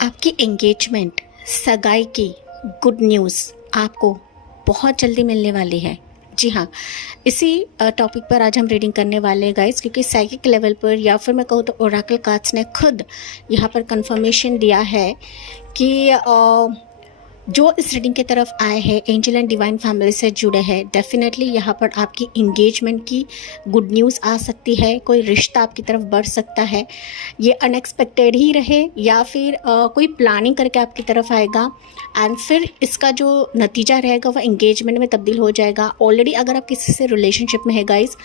आपकी एंगेजमेंट सगाई की गुड न्यूज़ आपको बहुत जल्दी मिलने वाली है। जी हाँ, इसी टॉपिक पर आज हम रीडिंग करने वाले हैं गाइस, क्योंकि साइकिक लेवल पर या फिर मैं कहूँ तो ओरेकल कार्ड्स ने खुद यहाँ पर कंफर्मेशन दिया है कि जो इस रीडिंग की तरफ आए हैं एंजल एंड डिवाइन फैमिली से जुड़े हैं, डेफिनेटली यहाँ पर आपकी इंगेजमेंट की गुड न्यूज़ आ सकती है। कोई रिश्ता आपकी तरफ बढ़ सकता है, ये अनएक्सपेक्टेड ही रहे या फिर कोई प्लानिंग करके आपकी तरफ आएगा एंड फिर इसका जो नतीजा रहेगा वह इंगेजमेंट में तब्दील हो जाएगा। ऑलरेडी अगर आप किसी से रिलेशनशिप में है guys,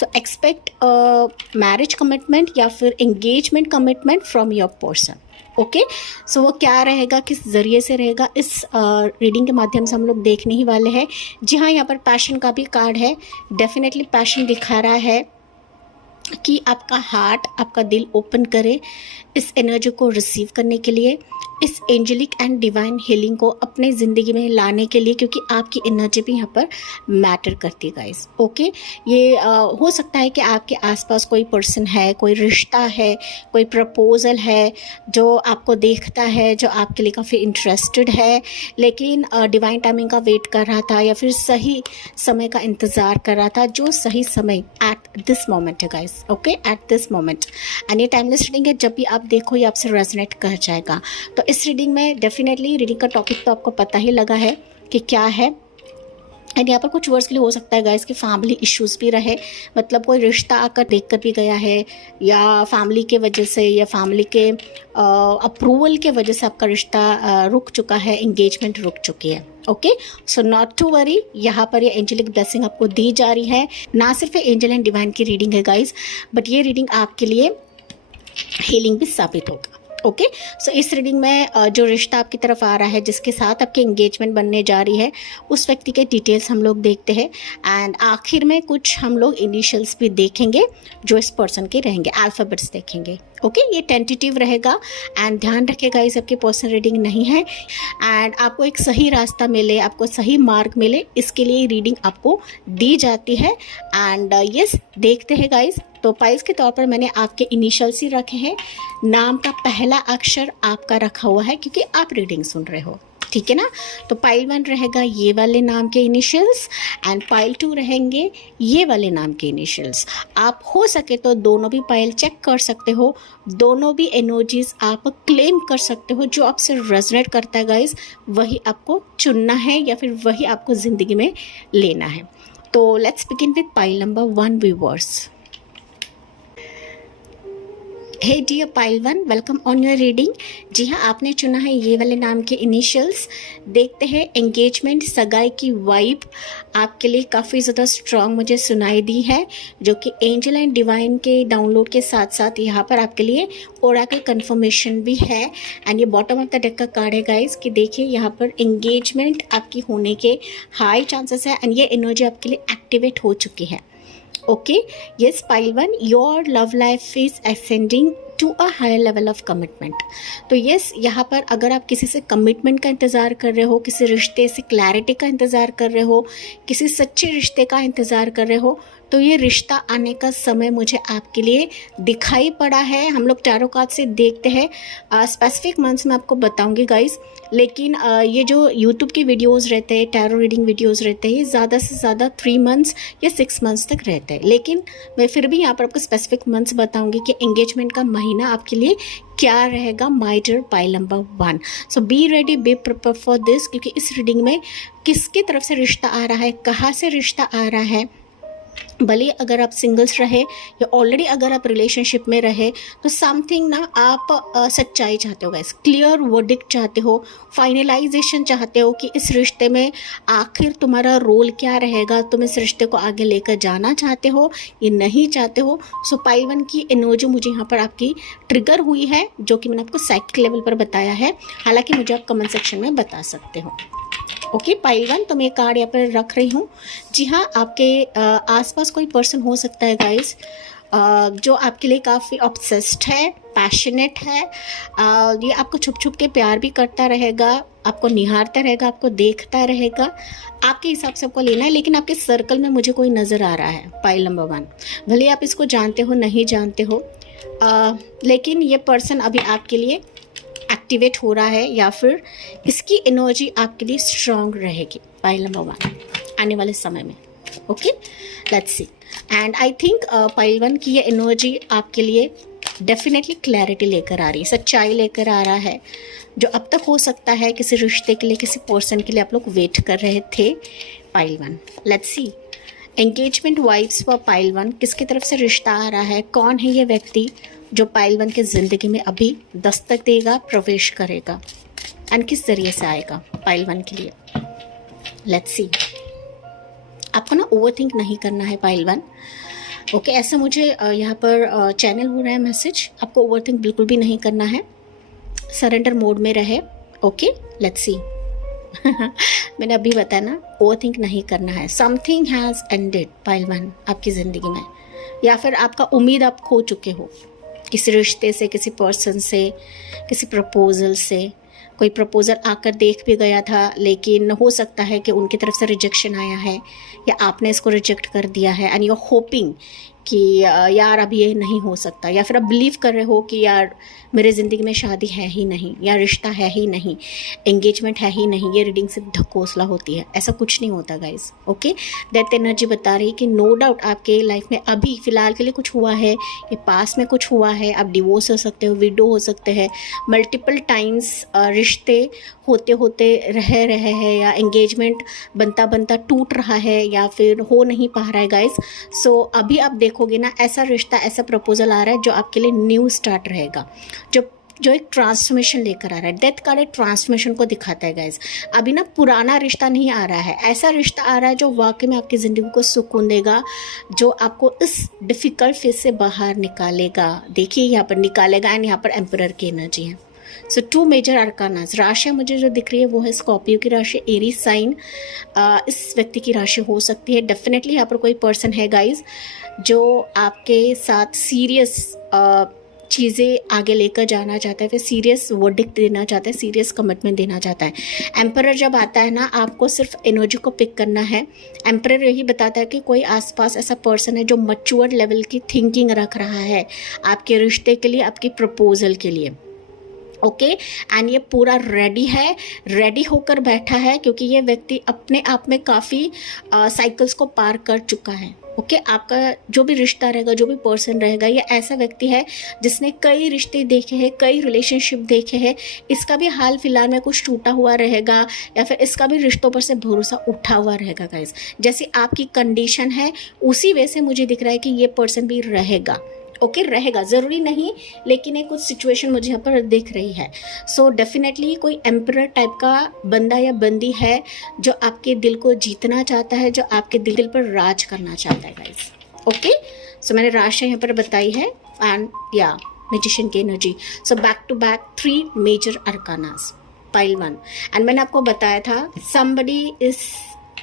so expect marriage commitment या फिर engagement commitment from your person. Okay, so वो क्या रहेगा, किस ज़रिए से रहेगा, इस रीडिंग के माध्यम से हम लोग देखने ही वाले हैं। जी हाँ, यहाँ पर पैशन का भी कार्ड है। डेफिनेटली पैशन दिखा रहा है कि आपका हार्ट, आपका दिल ओपन करे इस एनर्जी को रिसीव करने के लिए, इस एंजेलिक एंड डिवाइन हीलिंग को अपने ज़िंदगी में लाने के लिए, क्योंकि आपकी एनर्जी भी यहाँ पर मैटर करती है गाइस। ओके, ये हो सकता है कि आपके आसपास कोई पर्सन है, कोई रिश्ता है, कोई प्रपोजल है जो आपको देखता है, जो आपके लिए काफ़ी इंटरेस्टेड है, लेकिन डिवाइन टाइमिंग का वेट कर रहा था या फिर सही समय का इंतज़ार कर रहा था, जो सही समय एट दिस मोमेंट है guys. Okay, at this moment. And ये टाइमलेस रीडिंग है, जब भी आप देखो ये आपसे रेजोनेट कर जाएगा। तो इस रीडिंग में डेफिनेटली रीडिंग का टॉपिक तो आपको पता ही लगा है कि क्या है। एंड यहाँ पर कुछ वर्ड्स के लिए हो सकता है गाइस कि फैमिली इश्यूज भी रहे, मतलब कोई रिश्ता आकर देख कर भी गया है, या फैमिली के वजह से या फैमिली के अप्रूवल के वजह से आपका रिश्ता रुक चुका है, एंगेजमेंट रुक चुकी है। Okay, so not to worry, यहाँ पर ये एंजेलिक ब्लेसिंग आपको दी जा रही है। ना सिर्फ एंजल एंड डिवाइन की रीडिंग है गाइस, बट ये रीडिंग आपके लिए हीलिंग भी साबित होगा। ओके, सो इस रीडिंग में जो रिश्ता आपकी तरफ आ रहा है, जिसके साथ आपकी एंगेजमेंट बनने जा रही है, उस व्यक्ति के डिटेल्स हम लोग देखते हैं एंड आखिर में कुछ हम लोग इनिशियल्स भी देखेंगे जो इस पर्सन के रहेंगे, अल्फ़ाबेट्स देखेंगे। ओके, ये टेंटेटिव रहेगा एंड ध्यान रखिएगा ये सबकी पर्सनल रीडिंग नहीं है एंड आपको एक सही रास्ता मिले, आपको सही मार्ग मिले, इसके लिए रीडिंग आपको दी जाती है। एंड यस, देखते हैं गाइस। तो पाइल्स के तौर पर मैंने आपके इनिशियल्स ही रखे हैं, नाम का पहला अक्षर आपका रखा हुआ है क्योंकि आप रीडिंग सुन रहे हो, ठीक है ना। तो पाइल 1 रहेगा ये वाले नाम के इनिशियल्स एंड पाइल 2 रहेंगे ये वाले नाम के इनिशियल्स। आप हो सके तो दोनों भी पाइल चेक कर सकते हो, दोनों भी एनर्जीज आप क्लेम कर सकते हो। जो आपसे रेजोनेट करता है गाइस, वही आपको चुनना है या फिर वही आपको ज़िंदगी में लेना है। तो let's begin with pile number 1 viewers. Hey dear pile 1, welcome on your reading. जी हाँ, आपने चुना है ये वाले नाम के इनिशियल्स। देखते हैं एंगेजमेंट सगाई की वाइब आपके लिए काफ़ी ज़्यादा स्ट्रॉन्ग मुझे सुनाई दी है, जो कि एंजल एंड डिवाइन के डाउनलोड के साथ साथ यहाँ पर आपके लिए ओरेकल कंफर्मेशन भी है। एंड ये बॉटम ऑफ द डेक का कार्ड है गाइस कि देखिए यहाँ पर एंगेजमेंट आपकी होने के हाई चांसेस है एंड ये एनर्जी आपके लिए एक्टिवेट हो चुकी है। Okay, yes pile 1, your love life is ascending to a higher level of commitment. तो यस, यहाँ पर अगर आप किसी से कमिटमेंट का इंतज़ार कर रहे हो, किसी रिश्ते से क्लैरिटी का इंतज़ार कर रहे हो, किसी सच्चे रिश्ते का इंतज़ार कर रहे हो, तो ये रिश्ता आने का समय मुझे आपके लिए दिखाई पड़ा है। हम लोग टैरो कार्ड से देखते हैं, स्पेसिफिक मंथ्स में आपको बताऊंगी गाइस, लेकिन ये जो यूट्यूब के वीडियोस रहते हैं, टैरो रीडिंग वीडियोस रहते हैं, ये ज़्यादा से ज़्यादा 3 मंथ्स या 6 मंथ्स तक रहते हैं। लेकिन मैं फिर भी यहाँ पर आपको स्पेसिफिक मंथ्स बताऊंगी कि एंगेजमेंट का महीना आपके लिए क्या रहेगा my dear pile number 1। So be ready, be prepare for this, क्योंकि इस रीडिंग में किसकी तरफ से रिश्ता आ रहा है, कहाँ से रिश्ता आ रहा है, भले अगर आप सिंगल्स रहे या ऑलरेडी अगर आप रिलेशनशिप में रहे, तो समथिंग ना आप सच्चाई चाहते हो गाइस, क्लियर वर्डिक्ट चाहते हो, फाइनलाइजेशन चाहते हो कि इस रिश्ते में आखिर तुम्हारा रोल क्या रहेगा, तुम इस रिश्ते को आगे लेकर जाना चाहते हो या नहीं चाहते हो। सो पाइल 1 की एनर्जी मुझे यहाँ पर आपकी ट्रिगर हुई है, जो कि मैंने आपको साइकिक लेवल पर बताया है, हालांकि मुझे आप कमेंट सेक्शन में बता सकते हो। ओके पाइल 1, तो मैं कार्ड यहाँ पर रख रही हूँ। जी हाँ, आपके आसपास कोई पर्सन हो सकता है गाइस जो आपके लिए काफ़ी ऑब्सेस्ड है, पैशनेट है। ये आपको छुप छुप के प्यार भी करता रहेगा, आपको निहारता रहेगा, आपको देखता रहेगा। आपके हिसाब से आपको लेना है, लेकिन आपके सर्कल में मुझे कोई नज़र आ रहा है पाइल नंबर 1। भले आप इसको जानते हो नहीं जानते हो, लेकिन ये पर्सन अभी आपके लिए एक्टिवेट हो रहा है या फिर इसकी एनर्जी आपके लिए स्ट्रांग रहेगी पाइल नंबर 1 आने वाले समय में। Okay, let's see. And I think pile 1 की ये एनर्जी आपके लिए डेफिनेटली क्लैरिटी लेकर आ रही है, सच्चाई लेकर आ रहा है। जो अब तक हो सकता है किसी रिश्ते के लिए, किसी पर्सन के लिए आप लोग वेट कर रहे थे, pile 1। Let's see engagement vibes for pile 1, किसकी तरफ से रिश्ता आ रहा है, कौन है ये व्यक्ति जो पाइल 1 के ज़िंदगी में अभी दस्तक देगा, प्रवेश करेगा, एंड किस जरिए से आएगा पाइल 1 के लिए। Let's see. आपको ना ओवरथिंक नहीं करना है पाइल 1। ओके, ऐसा मुझे यहाँ पर चैनल हो रहा है मैसेज। आपको ओवरथिंक बिल्कुल भी नहीं करना है, सरेंडर मोड में रहे। Okay, let's see. मैंने अभी बताया ना, ओवरथिंक नहीं करना है। समथिंग हैज़ एंडेड पाइल 1 आपकी ज़िंदगी में, या फिर आपका उम्मीद आप खो चुके हो किसी रिश्ते से, किसी पर्सन से, किसी प्रपोजल से। कोई प्रपोजल आकर देख भी गया था, लेकिन हो सकता है कि उनकी तरफ से रिजेक्शन आया है या आपने इसको रिजेक्ट कर दिया है, एंड यू आर होपिंग कि यार अब ये नहीं हो सकता, या फिर आप बिलीव कर रहे हो कि यार मेरे ज़िंदगी में शादी है ही नहीं, या रिश्ता है ही नहीं, एंगेजमेंट है ही नहीं। ये रीडिंग सिर्फ ढकोसला होती है, ऐसा कुछ नहीं होता गाइस। ओके, दैट एनर्जी बता रही है कि नो डाउट आपके लाइफ में अभी फ़िलहाल के लिए कुछ हुआ है, ये पास में कुछ हुआ है। आप डिवोर्स हो सकते हो, विडो हो सकते हैं, मल्टीपल टाइम्स रिश्ते होते होते रह रहे हैं, या एंगेजमेंट बनता बनता टूट रहा है, या फिर हो नहीं पा रहा है गाइस। सो अभी आप देखोगे ना, ऐसा रिश्ता, ऐसा प्रपोजल आ रहा है जो आपके लिए न्यू स्टार्ट रहेगा, जो एक ट्रांसफॉर्मेशन लेकर आ रहा है। डेथ कार्ड एक ट्रांसफॉर्मेशन को दिखाता है गाइस। अभी ना पुराना रिश्ता नहीं आ रहा है, ऐसा रिश्ता आ रहा है जो वाकई में आपकी ज़िंदगी को सुकून देगा, जो आपको इस डिफ़िकल्ट फेज से बाहर निकालेगा। देखिए यहाँ पर निकालेगा, एंड यहाँ पर एम्परर की एनर्जी है। सो 2 मेजर अरकानास। राशियाँ मुझे जो दिख रही है वो है स्कॉर्पियो की राशि, एरीज साइन इस व्यक्ति की राशि हो सकती है। डेफिनेटली यहाँ पर कोई पर्सन है गाइज जो आपके साथ सीरियस चीज़ें आगे लेकर जाना चाहता है, फिर सीरियस वर्डिक्ट देना चाहता है, सीरियस कमिटमेंट देना चाहता है। एम्परर जब आता है ना, आपको सिर्फ एनर्जी को पिक करना है। एम्परर यही बताता है कि कोई आसपास ऐसा पर्सन है जो मैच्योर लेवल की थिंकिंग रख रहा है आपके रिश्ते के लिए, आपकी प्रपोजल के लिए। ओके, एंड ये पूरा रेडी है, रेडी होकर बैठा है, क्योंकि ये व्यक्ति अपने आप में काफ़ी साइकिल्स को पार कर चुका है। ओके, आपका जो भी रिश्ता रहेगा, जो भी पर्सन रहेगा, ये ऐसा व्यक्ति है जिसने कई रिश्ते देखे हैं, कई रिलेशनशिप देखे हैं। इसका भी हाल फिलहाल में कुछ टूटा हुआ रहेगा, या फिर इसका भी रिश्तों पर से भरोसा उठा हुआ रहेगा गाइस। जैसी आपकी कंडीशन है उसी वजह से मुझे दिख रहा है कि ये पर्सन भी रहेगा। ओके, रहेगा, ज़रूरी नहीं, लेकिन एक कुछ सिचुएशन मुझे यहाँ पर दिख रही है। सो डेफिनेटली कोई एम्परर टाइप का बंदा या बंदी है जो आपके दिल को जीतना चाहता है, जो आपके दिल पर राज करना चाहता है गाइस। ओके, सो मैंने राशि यहाँ पर बताई है, एंड या मैजिशियन की energy. So back to back 3 major arcanas pile 1। And मैंने आपको बताया था somebody is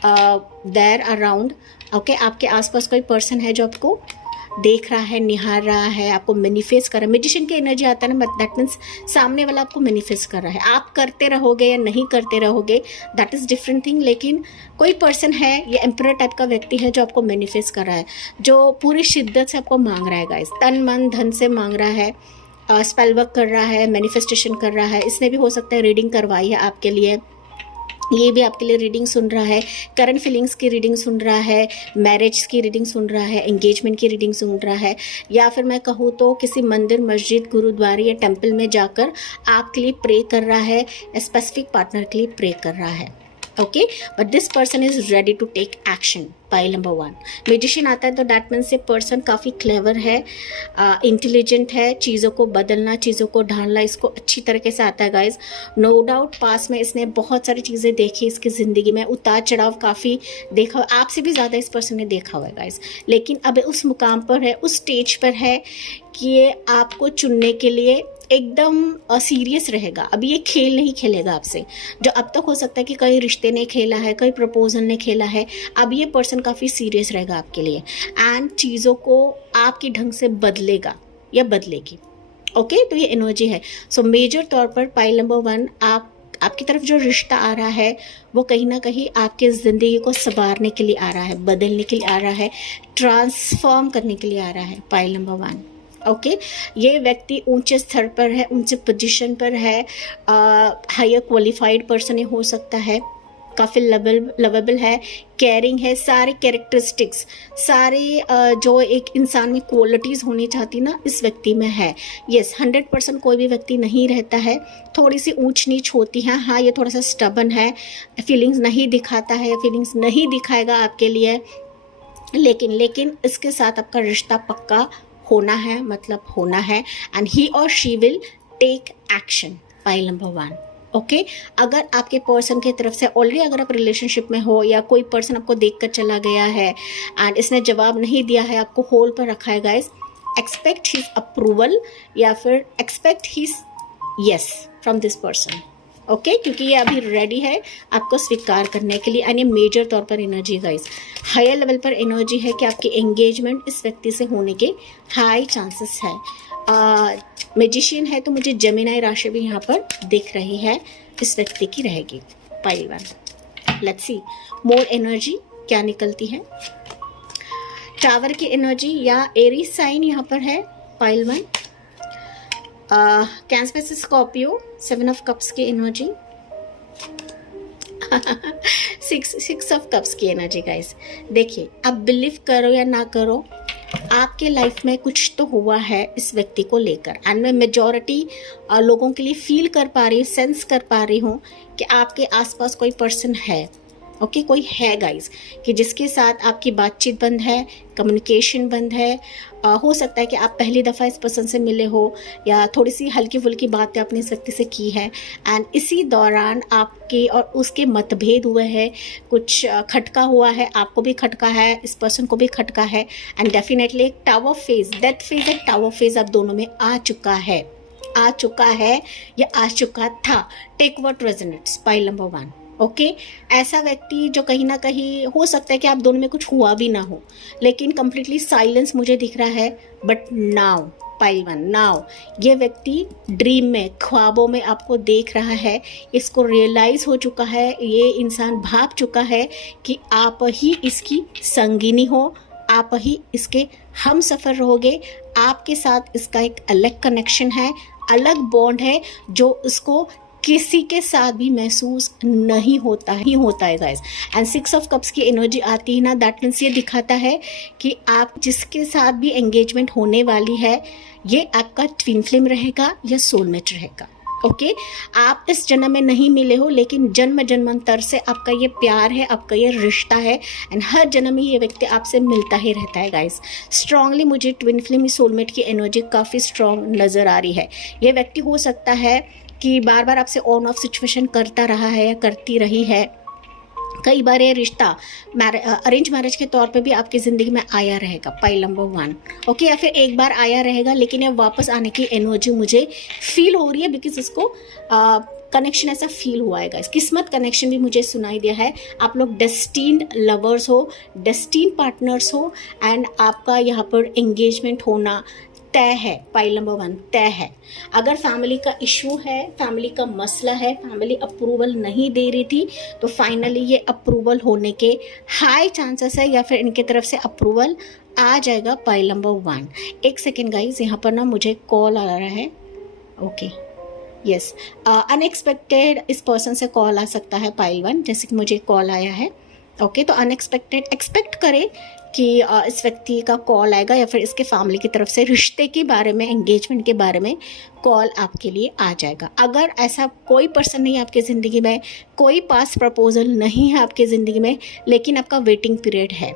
there around. Okay, आपके आसपास कोई पर्सन है जो आपको देख रहा है, निहार रहा है, आपको मैनिफेस्ट कर रहा है। मैजिशियन की एनर्जी आता है ना, दैट मीन्स सामने वाला आपको मैनिफेस्ट कर रहा है। आप करते रहोगे या नहीं करते रहोगे, दैट इज़ डिफरेंट थिंग, लेकिन कोई पर्सन है, ये एम्परर टाइप का व्यक्ति है जो आपको मैनिफेस्ट कर रहा है, जो पूरी शिद्दत से आपको मांग रहा है गाइस, तन मन धन से मांग रहा है, स्पेल वर्क कर रहा है, मैनिफेस्टेशन कर रहा है। इसने भी हो सकता है रीडिंग करवाई है आपके लिए, ये भी आपके लिए रीडिंग सुन रहा है, करंट फीलिंग्स की रीडिंग सुन रहा है, मैरिज की रीडिंग सुन रहा है, एंगेजमेंट की रीडिंग सुन रहा है, या फिर मैं कहूँ तो किसी मंदिर, मस्जिद, गुरुद्वारे या टेंपल में जाकर आपके लिए प्रे कर रहा है, स्पेसिफिक पार्टनर के लिए प्रे कर रहा है। Okay, but this person is ready to take action. Pile number 1 magician आता है तो दैट मीन्स ये पर्सन काफ़ी क्लेवर है, इंटेलिजेंट है, चीज़ों को बदलना, चीज़ों को ढालना इसको अच्छी तरीके से आता है गाइज। नो डाउट पास में इसने बहुत सारी चीज़ें देखी इसकी ज़िंदगी में, उतार चढ़ाव काफ़ी देखा, आपसे भी ज़्यादा इस पर्सन ने देखा हुआ है गाइज। लेकिन अब उस मुकाम पर है, उस स्टेज पर है कि ये आपको चुनने के लिए एकदम सीरियस रहेगा। अभी ये खेल नहीं खेलेगा आपसे, जो अब तक हो सकता है कि कई रिश्ते ने खेला है, कई प्रपोजल ने खेला है। अब ये पर्सन काफ़ी सीरियस रहेगा आपके लिए, एंड चीज़ों को आपके ढंग से बदलेगा या बदलेगी। ओके, तो ये एनर्जी है। सो मेजर तौर पर पाइल नंबर 1 आपकी तरफ जो रिश्ता आ रहा है वो कहीं ना कहीं आपके ज़िंदगी को संवारने के लिए आ रहा है, बदलने के लिए आ रहा है, ट्रांसफॉर्म करने के लिए आ रहा है। पाइल नंबर 1 ओके ये व्यक्ति ऊंचे स्तर पर है, ऊंचे पोजीशन पर है, हायर क्वालिफाइड पर्सन ही हो सकता है, काफ़ी लवेबल है, केयरिंग है, सारे कैरेक्टरिस्टिक्स, सारे जो एक इंसान में क्वालिटीज़ होनी चाहती ना इस व्यक्ति में है। यस 100% कोई भी व्यक्ति नहीं रहता है, थोड़ी सी ऊंच नीच होती है। हाँ ये थोड़ा सा स्टबन है, फीलिंग्स नहीं दिखाता है, फीलिंग्स नहीं दिखाएगा आपके लिए, लेकिन इसके साथ आपका रिश्ता पक्का होना है, मतलब होना है। एंड ही और she will take action, pile number 1। Okay अगर आपके पर्सन की तरफ से ऑलरेडी अगर आप रिलेशनशिप में हो या कोई पर्सन आपको देखकर चला गया है एंड इसने जवाब नहीं दिया है, आपको होल्ड पर रखा है गाइस, एक्सपेक्ट हिज अप्रूवल या फिर expect his yes from this person. Okay क्योंकि ये अभी रेडी है आपको स्वीकार करने के लिए। एंड ये मेजर तौर पर एनर्जी गाइस, हायर लेवल पर एनर्जी है कि आपकी एंगेजमेंट इस व्यक्ति से होने के हाई चांसेस है। मैजिशियन है तो मुझे जेमिनी राशि भी यहाँ पर दिख रही है, इस व्यक्ति की रहेगी। Pile 1 let's see more energy क्या निकलती है। टावर की एनर्जी या एरीज साइन यहाँ पर है पाइल 1। कैंसर से स्कॉर्पियो 7 ऑफ कप्स की एनर्जी 6 ऑफ कप्स की एनर्जी गाइस। देखिए अब बिलीव करो या ना करो, आपके लाइफ में कुछ तो हुआ है इस व्यक्ति को लेकर। एंड मैं मेजॉरिटी लोगों के लिए फील कर पा रही हूँ, सेंस कर पा रही हूँ कि आपके आसपास कोई पर्सन है। ओके कोई है गाइस कि जिसके साथ आपकी बातचीत बंद है, कम्युनिकेशन बंद है। हो सकता है कि आप पहली दफ़ा इस पर्सन से मिले हो या थोड़ी सी हल्की फुल्की बातें अपने इस व्यक्ति से की है एंड इसी दौरान आपके और उसके मतभेद हुए हैं, कुछ खटका हुआ है, आपको भी खटका है, इस पर्सन को भी खटका है। एंड डेफिनेटली एक टावर फेज, डेथ फेज, एक टावर फेज आप दोनों में आ चुका है या आ चुका था। Take what resonates, pile number 1। Okay ऐसा व्यक्ति जो कहीं ना कहीं हो सकता है कि आप दोनों में कुछ हुआ भी ना हो, लेकिन कंप्लीटली साइलेंस मुझे दिख रहा है। बट नाउ पाइल 1 नाउ ये व्यक्ति ड्रीम में, ख्वाबों में आपको देख रहा है, इसको रियलाइज हो चुका है, ये इंसान भाप चुका है कि आप ही इसकी संगिनी हो, आप ही इसके हम सफ़र रहोगे। आपके साथ इसका एक अलग कनेक्शन है, अलग बॉन्ड है जो इसको किसी के साथ भी महसूस नहीं होता है गाइस। एंड 6 ऑफ कप्स की एनर्जी आती है ना, दैट मीन्स ये दिखाता है कि आप जिसके साथ भी एंगेजमेंट होने वाली है ये आपका ट्विन फ्लेम रहेगा या सोलमेट रहेगा। ओके आप इस जन्म में नहीं मिले हो, लेकिन जन्म जन्मांतर से आपका ये प्यार है, आपका ये रिश्ता है एंड हर जन्म में ये व्यक्ति आपसे मिलता ही रहता है गाइस। स्ट्रांगली मुझे ट्विन फ्लेम सोलमेट की एनर्जी काफ़ी स्ट्रांग नज़र आ रही है। ये व्यक्ति हो सकता है कि बार बार आपसे ऑन ऑफ सिचुएशन करता रहा है या करती रही है। कई बार ये रिश्ता अरेंज मैरिज के तौर पे भी आपकी ज़िंदगी में आया रहेगा, पाइल नंबर 1। ओके या फिर एक बार आया रहेगा, लेकिन ये वापस आने की एनर्जी मुझे फील हो रही है, बिकॉज इसको कनेक्शन ऐसा फील हुआ है गाइस। किस्मत कनेक्शन भी मुझे सुनाई दिया है। आप लोग डेस्टिन्ड लवर्स हो, डेस्टिन्ड पार्टनर्स हो एंड आपका यहाँ पर एंगेजमेंट होना तय है। पाइल नंबर 1 तय है। अगर फैमिली का इशू है, फैमिली का मसला है, फैमिली अप्रूवल नहीं दे रही थी, तो फाइनली ये अप्रूवल होने के हाई चांसेस है या फिर इनके तरफ से अप्रूवल आ जाएगा। पाइल नंबर 1 एक सेकेंड गाइज, यहाँ पर ना मुझे कॉल आ रहा है। ओके यस अनएक्सपेक्टेड इस पर्सन से कॉल आ सकता है पाइल 1, जैसे कि मुझे कॉल आया है। ओके तो अनएक्सपेक्टेड एक्सपेक्ट करें कि इस व्यक्ति का कॉल आएगा या फिर इसके फैमिली की तरफ से रिश्ते के बारे में, एंगेजमेंट के बारे में कॉल आपके लिए आ जाएगा। अगर ऐसा कोई पर्सन नहीं है आपकी ज़िंदगी में, कोई पास प्रपोजल नहीं है आपकी ज़िंदगी में, लेकिन आपका वेटिंग पीरियड है।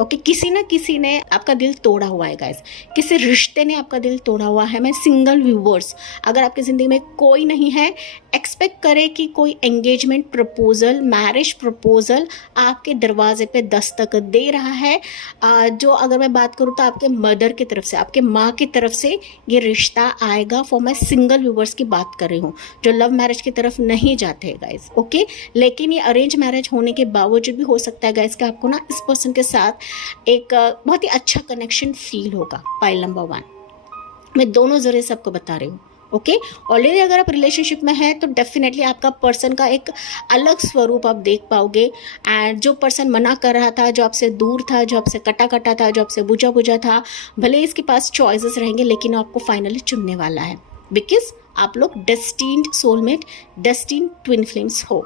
ओके किसी ना किसी ने आपका दिल तोड़ा हुआ है गाइस, किसी रिश्ते ने आपका दिल तोड़ा हुआ है। मैं सिंगल व्यूवर्स, अगर आपकी ज़िंदगी में कोई नहीं है, एक्सपेक्ट करें कि कोई एंगेजमेंट प्रपोजल, मैरिज प्रपोजल आपके दरवाजे पे दस्तक दे रहा है। जो अगर मैं बात करूँ तो आपके मदर की तरफ से, आपके माँ की तरफ से ये रिश्ता आएगा। फॉर मैं सिंगल व्यूवर्स की बात कर रही हूँ जो लव मैरिज की तरफ नहीं जाते हैं गाइस। ओके लेकिन ये अरेंज मैरिज होने के बावजूद भी हो सकता है गाइस कि आपको ना इस पर्सन के साथ एक बहुत ही अच्छा कनेक्शन फील होगा। पाइल नंबर 1 मैं दोनों जरिए से आपको बता रही हूँ। ओके। ऑलरेडी अगर आप रिलेशनशिप में हैं तो डेफिनेटली आपका पर्सन का एक अलग स्वरूप आप देख पाओगे। एंड जो पर्सन मना कर रहा था, जो आपसे दूर था, जो आपसे कटा कटा था, जो आपसे बुझा बुझा था, भले इसके पास चॉइसेस रहेंगे लेकिन आपको फाइनली चुनने वाला है, बिकॉज आप लोग destined soulmate, destined twin flames हो,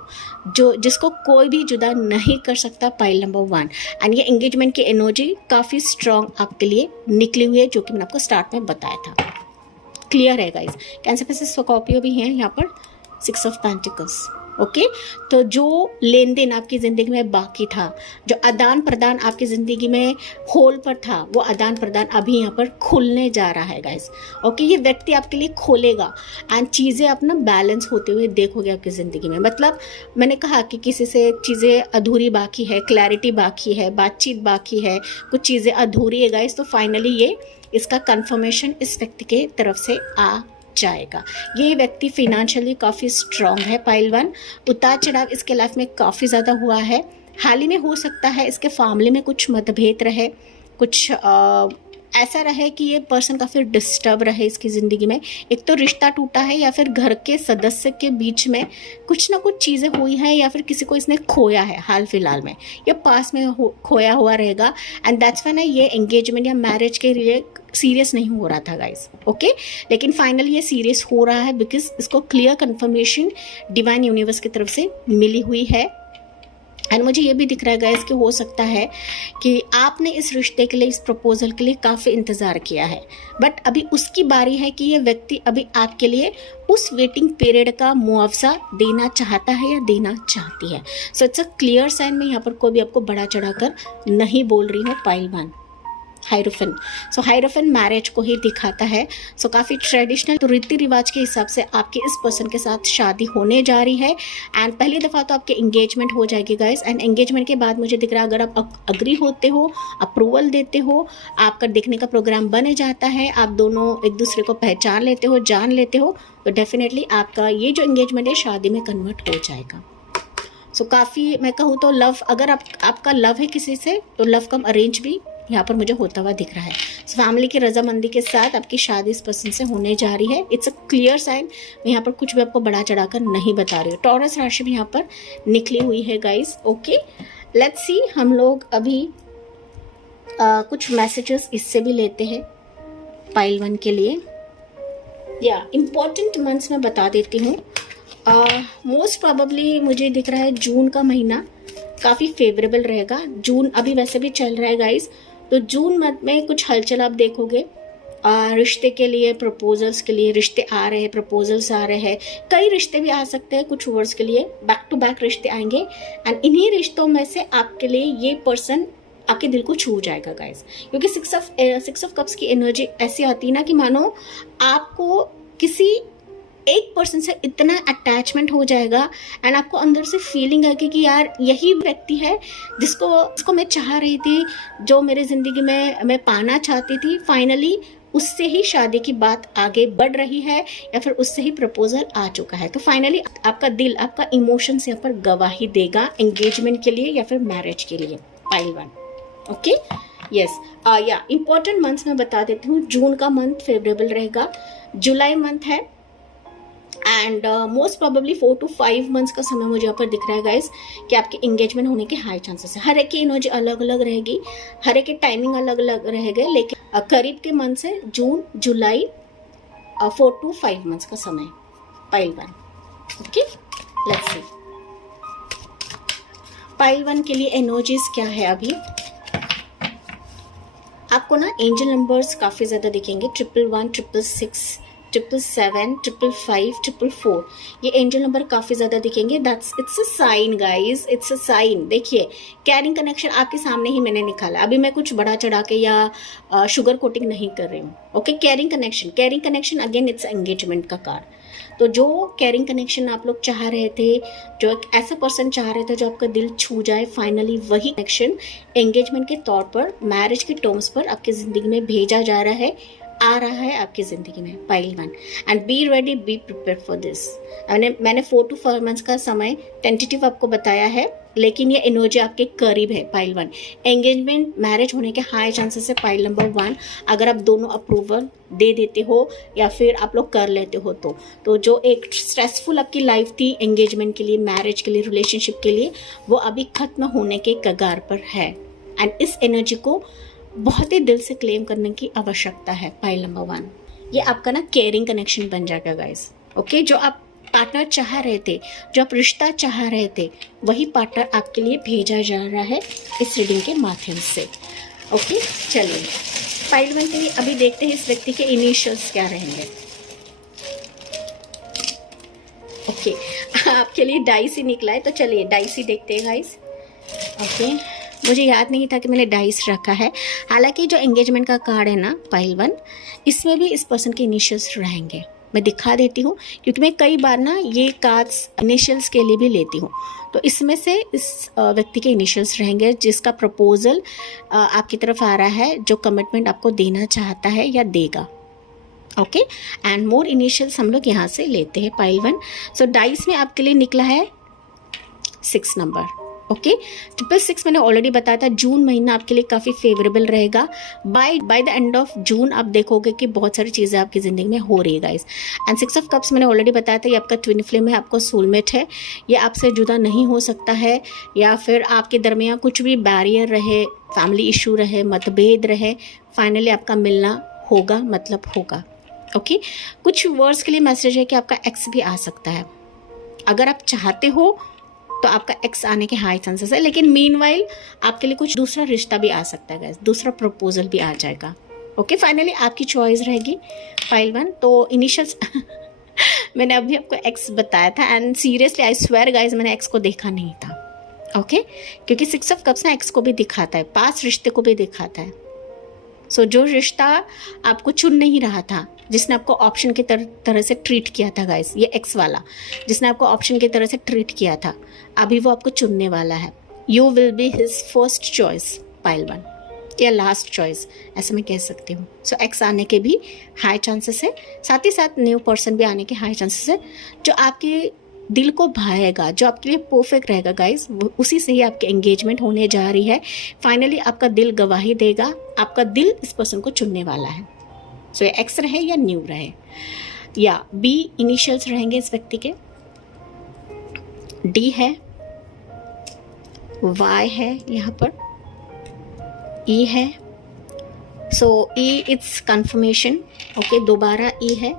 जो जिसको कोई भी जुदा नहीं कर सकता। Pile number 1। एंड ये एंगेजमेंट की एनर्जी काफ़ी स्ट्रांग आपके लिए निकली हुई है, जो कि मैंने आपको स्टार्ट में बताया था। क्लियर है गाइस। कैंसर पे स्कॉर्पियो भी हैं यहाँ पर, 6 ऑफ पेंटिकल्स। ओके, तो जो लेन देन आपकी ज़िंदगी में बाकी था, जो आदान प्रदान आपकी ज़िंदगी में होल पर था, वो आदान प्रदान अभी यहाँ पर खुलने जा रहा है गाइस। ओके, ये व्यक्ति आपके लिए खोलेगा एंड चीज़ें अपना बैलेंस होते हुए देखोगे आपकी ज़िंदगी में। मतलब मैंने कहा कि किसी से चीज़ें अधूरी बाकी है, क्लैरिटी बाकी है, बातचीत बाकी है, कुछ चीज़ें अधूरी है गाइस, तो फाइनली ये इसका कंफर्मेशन इस व्यक्ति के तरफ से आ जाएगा। ये व्यक्ति फिनेंशियली काफ़ी स्ट्रांग है। पाइल 1, उतार चढ़ाव इसके लाइफ में काफ़ी ज़्यादा हुआ है। हाल ही में हो सकता है इसके फैमिली में कुछ मतभेद रहे, कुछ ऐसा रहे कि ये पर्सन काफ़ी डिस्टर्ब रहे इसकी ज़िंदगी में। एक तो रिश्ता टूटा है, या फिर घर के सदस्य के बीच में कुछ ना कुछ चीज़ें हुई हैं, या फिर किसी को इसने खोया है हाल फिलहाल में, या पास में खोया हुआ रहेगा। एंड दैट्स व्हाई ये एंगेजमेंट या मैरिज के लिए सीरियस नहीं हो रहा था गाइस। ओके, लेकिन फाइनली ये सीरियस हो रहा है, बिकॉज इसको क्लियर कंफर्मेशन डिवाइन यूनिवर्स की तरफ से मिली हुई है। एंड मुझे ये भी दिख रहा है गाइस कि हो सकता है कि आपने इस रिश्ते के लिए, इस प्रपोजल के लिए काफ़ी इंतज़ार किया है, बट अभी उसकी बारी है कि ये व्यक्ति अभी आपके लिए उस वेटिंग पीरियड का मुआवजा देना चाहता है या देना चाहती है। So it's a clear sign. मैं यहाँ पर कोई भी आपको बड़ा चढ़ाकर नहीं बोल रही हूँ। पाइल 1, हाइरोफेन। सो हाइरोफेन मैरिज को ही दिखाता है। सो काफ़ी ट्रेडिशनल, तो रीति रिवाज के हिसाब से आपके इस पर्सन के साथ शादी होने जा रही है। एंड पहली दफ़ा तो आपके एंगेजमेंट हो जाएगी गाइस। एंड एंगेजमेंट के बाद मुझे दिख रहा है, अगर आप अग्री होते हो, अप्रूवल देते हो, आपका देखने का प्रोग्राम बन जाता है, आप दोनों एक दूसरे को पहचान लेते हो, जान लेते हो, तो डेफिनेटली आपका ये जो एंगेजमेंट है शादी में कन्वर्ट हो जाएगा। सो काफ़ी, मैं कहूँ तो लव, अगर आपका लव है किसी से, तो लव कम अरेंज भी यहाँ पर मुझे होता हुआ दिख रहा है। फैमिली की रजामंदी के साथ आपकी शादी इस पर्सन से होने जा रही है। It's a clear sign. मैं यहाँ पर कुछ भी आपको बड़ा चढ़ाकर नहीं बता रही हूँ। टॉरस राशि भी यहाँ पर निकली हुई है गाइस। ओके, लेट्स सी, हम लोग अभी कुछ मैसेजेस इससे भी लेते हैं पाइल 1 के लिए। या इम्पॉर्टेंट मंथ्स मैं बता देती हूँ। मोस्ट प्रोबेबली मुझे दिख रहा है जून का महीना काफ़ी फेवरेबल रहेगा। जून अभी वैसे भी चल रहा है गाइस, तो जून मंथ में कुछ हलचल आप देखोगे। रिश्ते के लिए, प्रपोजल्स के लिए रिश्ते आ रहे हैं, प्रपोजल्स आ रहे हैं, कई रिश्ते भी आ सकते हैं, कुछ वर्ड्स के लिए बैक टू बैक रिश्ते आएंगे। एंड इन्हीं रिश्तों में से आपके लिए ये पर्सन आपके दिल को छू जाएगा गाइस, क्योंकि सिक्स ऑफ कप्स की एनर्जी ऐसी आती है ना कि मानो आपको किसी एक पर्सन से इतना अटैचमेंट हो जाएगा एंड आपको अंदर से फीलिंग आएगी कि यार यही व्यक्ति है जिसको मैं चाह रही थी, जो मेरे ज़िंदगी में मैं पाना चाहती थी। फाइनली उससे ही शादी की बात आगे बढ़ रही है, या फिर उससे ही प्रपोजल आ चुका है। तो फाइनली आपका दिल, आपका इमोशंस यहाँ पर गवाही देगा एंगेजमेंट के लिए या फिर मैरिज के लिए। Pile 1, okay, yes. या इम्पॉर्टेंट मंथ्स में बता देती हूँ। जून का मंथ फेवरेबल रहेगा, जुलाई मंथ है, and most probably 4 to 5 months का समय मुझे यहाँ पर दिख रहा है गाइस कि आपके एंगेजमेंट होने के हाई चांसेस है। हर एक की एनर्जी अलग अलग रहेगी, हर एक की टाइमिंग अलग अलग रहेगा, लेकिन करीब के मंथ्स है जून, जुलाई, 4 to 5 मंथ्स का समय। Pile 1, okay, let's see pile 1 के लिए एनर्जीज क्या है। अभी आपको ना एंजल नंबर्स काफ़ी ज़्यादा दिखेंगे, 111, 666, 777, 555, 444। ये एंजल नंबर काफ़ी ज़्यादा दिखेंगे। It's a sign guys, it's a sign. देखिए, कैरिंग कनेक्शन आपके सामने ही मैंने निकाला। अभी मैं कुछ बड़ा चढ़ा के या शुगर कोटिंग नहीं कर रही हूँ। Okay, carrying connection again it's engagement का कार्ड। तो जो कैरिंग कनेक्शन आप लोग चाह रहे थे, जो एक ऐसा पर्सन चाह रहे थे जो आपका दिल छू जाए, फाइनली वही कनेक्शन एंगेजमेंट के तौर पर, मैरिज के टर्म्स पर आपकी ज़िंदगी में भेजा जा रहा है। आ रहा है आपकी ज़िंदगी में pile 1। And B ready, be prepare for this. मैंने 4 to 5 मंथ्स का समय टेंटेटिव आपको बताया है, लेकिन ये एनर्जी आपके करीब है पाइल 1। एंगेजमेंट, मैरिज होने के हाई चांसेस है पाइल नंबर 1, अगर आप दोनों अप्रूवल दे देते हो या फिर आप लोग कर लेते हो तो जो एक स्ट्रेसफुल आपकी लाइफ थी एंगेजमेंट के लिए, मैरिज के लिए, रिलेशनशिप के लिए, वो अभी खत्म होने के कगार पर है। एंड इस एनर्जी को बहुत ही दिल से क्लेम करने की आवश्यकता है पाइल नंबर 1। ये आपका ना केयरिंग कनेक्शन बन जाएगा गाइस। ओके, जो आप पार्टनर चाह रहे थे, जो आप रिश्ता चाह रहे थे, वही पार्टनर आपके लिए भेजा जा रहा है इस रीडिंग के माध्यम से। ओके, चलिए पाइल 1 के लिए अभी देखते हैं इस व्यक्ति के इनिशियल्स क्या रहेंगे। ओके, आपके लिए डाइस ही निकला है, तो चलिए डाइस ही देखते हैं गाइस। ओके, मुझे याद नहीं था कि मैंने डाइस रखा है। हालांकि जो एंगेजमेंट का कार्ड है ना पाइल 1, इसमें भी इस पर्सन के इनिशियल्स रहेंगे। मैं दिखा देती हूँ, क्योंकि मैं कई बार ना ये कार्ड्स इनिशियल्स के लिए भी लेती हूँ। तो इसमें से इस व्यक्ति के इनिशियल्स रहेंगे जिसका प्रपोजल आपकी तरफ आ रहा है, जो कमिटमेंट आपको देना चाहता है या देगा। ओके, एंड मोर इनिशियल्स हम लोग यहाँ से लेते हैं पाइल 1। सो डाइस में आपके लिए निकला है 6 नंबर। ओके, 666 मैंने ऑलरेडी बताया था, जून महीना आपके लिए काफ़ी फेवरेबल रहेगा। By the end of June आप देखोगे कि बहुत सारी चीज़ें आपकी ज़िंदगी में हो रही है गाइस। एंड 6 ऑफ कप्स मैंने ऑलरेडी बताया था, ये आपका ट्विन फ्लेम है, आपका सोलमेट है, ये आपसे जुदा नहीं हो सकता है, या फिर आपके दरमियान कुछ भी बैरियर रहे, फैमिली इशू रहे, मतभेद रहे, फाइनली आपका मिलना होगा, मतलब होगा। ओके, कुछ वर्ड्स के लिए मैसेज है कि आपका एक्स भी आ सकता है। अगर आप चाहते हो तो आपका एक्स आने के हाई चांसेस है, लेकिन मीनवाइल आपके लिए कुछ दूसरा रिश्ता भी आ सकता है गाइस, दूसरा प्रपोजल भी आ जाएगा। ओके, फाइनली आपकी चॉइस रहेगी पाइल 1। तो इनिशियल्स मैंने अभी आपको एक्स बताया था, and seriously I swear guys, मैंने एक्स को देखा नहीं था। ओके, क्योंकि 6 ऑफ कप्स ना एक्स को भी दिखाता है, पास रिश्ते को भी दिखाता है। सो जो रिश्ता आपको चुन नहीं रहा था, जिसने आपको ऑप्शन की तरह से ट्रीट किया था गाइस, ये एक्स वाला जिसने आपको ऑप्शन की तरह से ट्रीट किया था, अभी वो आपको चुनने वाला है। You will be his first choice pile 1, या लास्ट चॉइस, ऐसे मैं कह सकती हूँ। सो एक्स आने के भी हाई चांसेस है, साथ ही साथ न्यू पर्सन भी आने के हाई चांसेस है, जो आपके दिल को भाएगा, जो आपके लिए परफेक्ट रहेगा गाइस, उसी से ही आपकी एंगेजमेंट होने जा रही है। फाइनली आपका दिल गवाही देगा, आपका दिल इस पर्सन को चुनने वाला है। सो ये एक्स रहे या न्यू रहे, या बी इनिशियल्स रहेंगे इस व्यक्ति के, डी है, वाई है, यहाँ पर ई है। सो ई इट्स कंफर्मेशन। ओके, दोबारा ई है।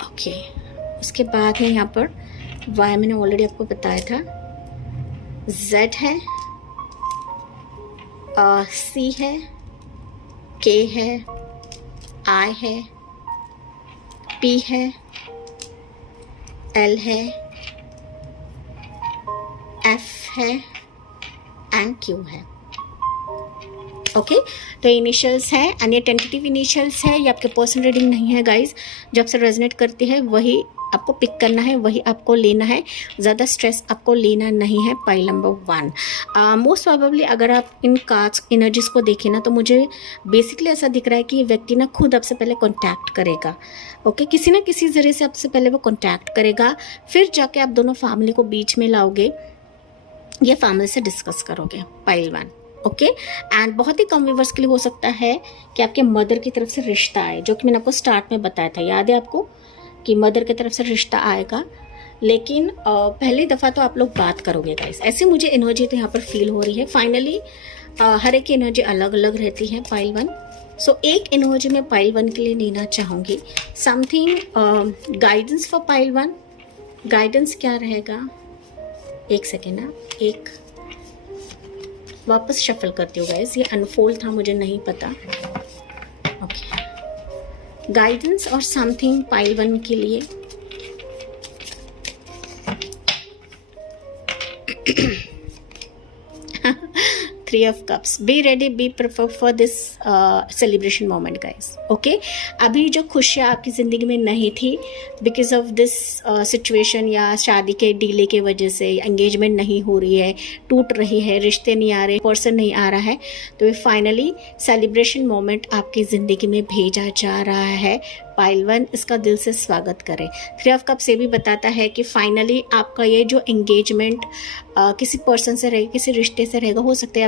ओके, उसके बाद में यहाँ पर वाई मैंने ऑलरेडी आपको बताया था, जेड है, सी है, के है, आई है, पी है, एल है, एफ है, एंड क्यू है। ओके, तो इनिशियल्स है, एंड ये टेंटेटिव इनिशियल्स है, ये आपके पर्सनल रीडिंग नहीं है गाइज। जो आपसे रेजोनेट करती है वही आपको पिक करना है, वही आपको लेना है, ज़्यादा स्ट्रेस आपको लेना नहीं है पाइल नंबर 1। मोस्ट प्रोबेबली अगर आप इन कार्ड्स एनर्जीज़ को देखें ना, तो मुझे बेसिकली ऐसा दिख रहा है कि ये व्यक्ति ना खुद आपसे पहले कॉन्टैक्ट करेगा। ओके, किसी ना किसी ज़रिए से आपसे पहले वो कॉन्टैक्ट करेगा, फिर जाके आप दोनों फैमिली को बीच में लाओगे या फैमिली से डिस्कस करोगे पाइल 1। ओके, एंड बहुत ही कम व्यूवर्स के लिए हो सकता है कि आपके मदर की तरफ से रिश्ता आए, जो कि मैंने आपको स्टार्ट में बताया था, याद है आपको कि मदर की तरफ से रिश्ता आएगा। लेकिन पहली दफ़ा तो आप लोग बात करोगे गाइस, ऐसे मुझे एनर्जी तो यहाँ पर फील हो रही है। फाइनली हर एक की एनर्जी अलग अलग रहती है पाइल 1। सो एक एनर्जी में पाइल 1 के लिए लेना चाहूँगी, something guidance for pile 1। Guidance क्या रहेगा, एक सेकेंड ना, एक वापस शफल करती हूँ गाइस, ये अनफोल्ड था, मुझे नहीं पता। ओके, गाइडेंस और समथिंग पाइल 1 के लिए। 3 of cups. Be ready, be prepared for this celebration moment guys. Okay, अभी जो खुशियाँ आपकी ज़िंदगी में नहीं थी बिकॉज ऑफ दिस सिचुएशन या शादी के डीले के वजह से, एंगेजमेंट नहीं हो रही है, टूट रही है, रिश्ते नहीं आ रहे, पर्सन नहीं आ रहा है, तो ये फाइनली सेलिब्रेशन मोमेंट आपकी ज़िंदगी में भेजा जा रहा है। पाइल 1 इसका दिल से स्वागत करें। 3 ऑफ कप्स ये भी बताता है कि फाइनली आपका ये जो एंगेजमेंट किसी पर्सन से रहेगा, किसी रिश्ते से रहेगा, हो सकता है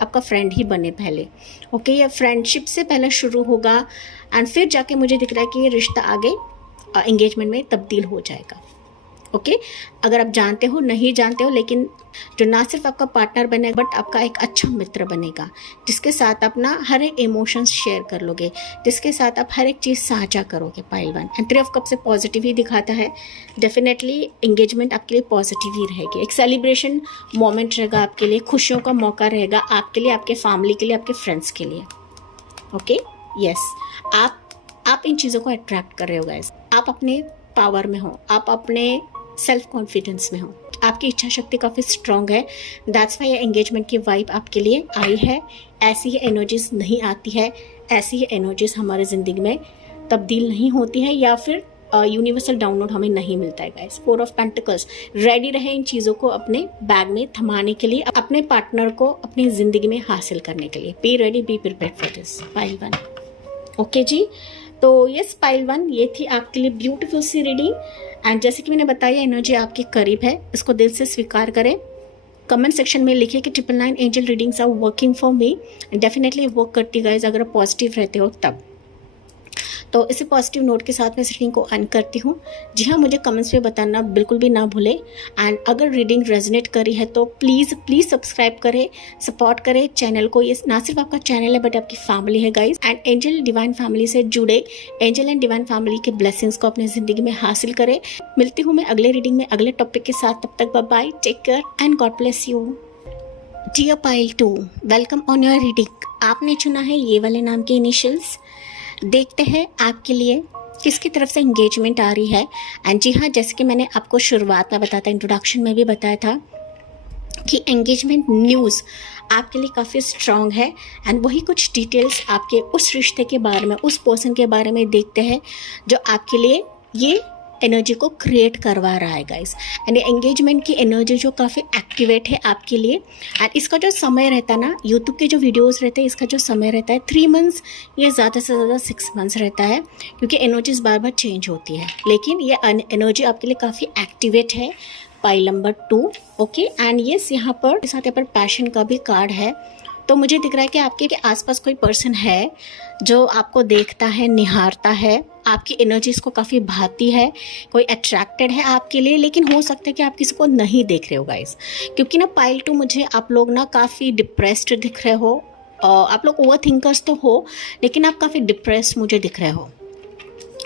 आपका फ्रेंड ही बने पहले। ओके, ये फ्रेंडशिप से पहले शुरू होगा एंड फिर जाके मुझे दिख रहा है कि ये रिश्ता आगे एंगेजमेंट में तब्दील हो जाएगा। ओके, अगर आप जानते हो नहीं जानते हो, लेकिन जो ना सिर्फ आपका पार्टनर बनेगा बट आपका एक अच्छा मित्र बनेगा, जिसके साथ आप ना हर एक इमोशंस शेयर कर लोगे, जिसके साथ आप हर एक चीज़ साझा करोगे। पाइल 1 एंड 3 ऑफ कप से पॉजिटिव ही दिखाता है। डेफिनेटली एंगेजमेंट आपके लिए पॉजिटिव ही रहेगी, एक सेलिब्रेशन मोमेंट रहेगा आपके लिए, खुशियों का मौका रहेगा आपके लिए, आपके फैमिली के लिए, आपके फ्रेंड्स के लिए। ओके, यस, आप इन चीज़ों को अट्रैक्ट कर रहे हो गाइस। आप अपने पावर में हो, आप अपने सेल्फ कॉन्फिडेंस में हो, आपकी इच्छा शक्ति काफ़ी स्ट्रांग है। दैट्स वाई ये एंगेजमेंट की वाइब आपके लिए आई है। ऐसी ही एनर्जीज नहीं आती है, ऐसी ही एनर्जीज हमारे ज़िंदगी में तब्दील नहीं होती है, या फिर यूनिवर्सल डाउनलोड हमें नहीं मिलता है गाइस। 4 ऑफ पेंटिकल्स, रेडी रहे इन चीज़ों को अपने बैग में थमाने के लिए, अपने पार्टनर को अपनी ज़िंदगी में हासिल करने के लिए। Be ready, be prepared for this. Pile 1। Okay जी, तो यस पाइल 1 ये थी आपके लिए ब्यूटीफुल सी रीडिंग। एंड जैसे कि मैंने बताया, एनर्जी आपके करीब है, इसको दिल से स्वीकार करें। कमेंट सेक्शन में लिखिए कि 999 angel readings are working for me. Definitely work करती गाइज अगर आप पॉजिटिव रहते हो तब। तो इसी पॉजिटिव नोट के साथ मैं इस रीडिंग को एंड करती हूँ। जी हाँ, मुझे कमेंट्स में बताना बिल्कुल भी ना भूलें। एंड अगर रीडिंग रेजोनेट करी है तो प्लीज़ सब्सक्राइब करें, सपोर्ट करें चैनल को। ये ना सिर्फ आपका चैनल है बट आपकी फैमिली है guys. And angel divine family से जुड़े, एंजल एंड डिवाइन फैमिली के ब्लेसिंग्स को अपनी ज़िंदगी में हासिल करें। मिलती हूँ मैं अगले रीडिंग में अगले टॉपिक के साथ। तब तक bye bye, take care and God bless you. Dear pile 2, welcome on your reading. आपने चुना है ये वाले नाम के इनिशियल्स। देखते हैं आपके लिए किसकी तरफ से एंगेजमेंट आ रही है। एंड जी हाँ, जैसे कि मैंने आपको शुरुआत में बताया था, इंट्रोडक्शन में भी बताया था कि एंगेजमेंट न्यूज़ आपके लिए काफ़ी स्ट्रांग है। एंड वही कुछ डिटेल्स आपके उस रिश्ते के बारे में, उस पर्सन के बारे में देखते हैं जो आपके लिए ये एनर्जी को क्रिएट करवा रहा है गाइस। एंड एंगेजमेंट की एनर्जी जो काफ़ी एक्टिवेट है आपके लिए। एंड इसका जो समय रहता है ना, यूट्यूब के जो वीडियोस रहते हैं, इसका जो समय रहता है 3 मंथ्स या ज़्यादा से ज़्यादा 6 मंथ्स रहता है, क्योंकि एनर्जीज बार बार चेंज होती है। लेकिन ये एनर्जी आपके लिए काफ़ी एक्टिवेट है। Pile number 2। Okay, and yes, यहाँ पर पैशन का भी कार्ड है। तो मुझे दिख रहा है कि आपके आसपास कोई पर्सन है जो आपको देखता है, निहारता है, आपकी एनर्जीज को काफ़ी भाती है, कोई अट्रैक्टेड है आपके लिए। लेकिन हो सकता है कि आप किसी को नहीं देख रहे हो गाइस, क्योंकि ना पाइल 2 मुझे आप लोग ना काफ़ी डिप्रेस्ड दिख रहे हो। आप लोग ओवर थिंकर्स तो हो, लेकिन आप काफ़ी डिप्रेस्ड मुझे दिख रहे हो।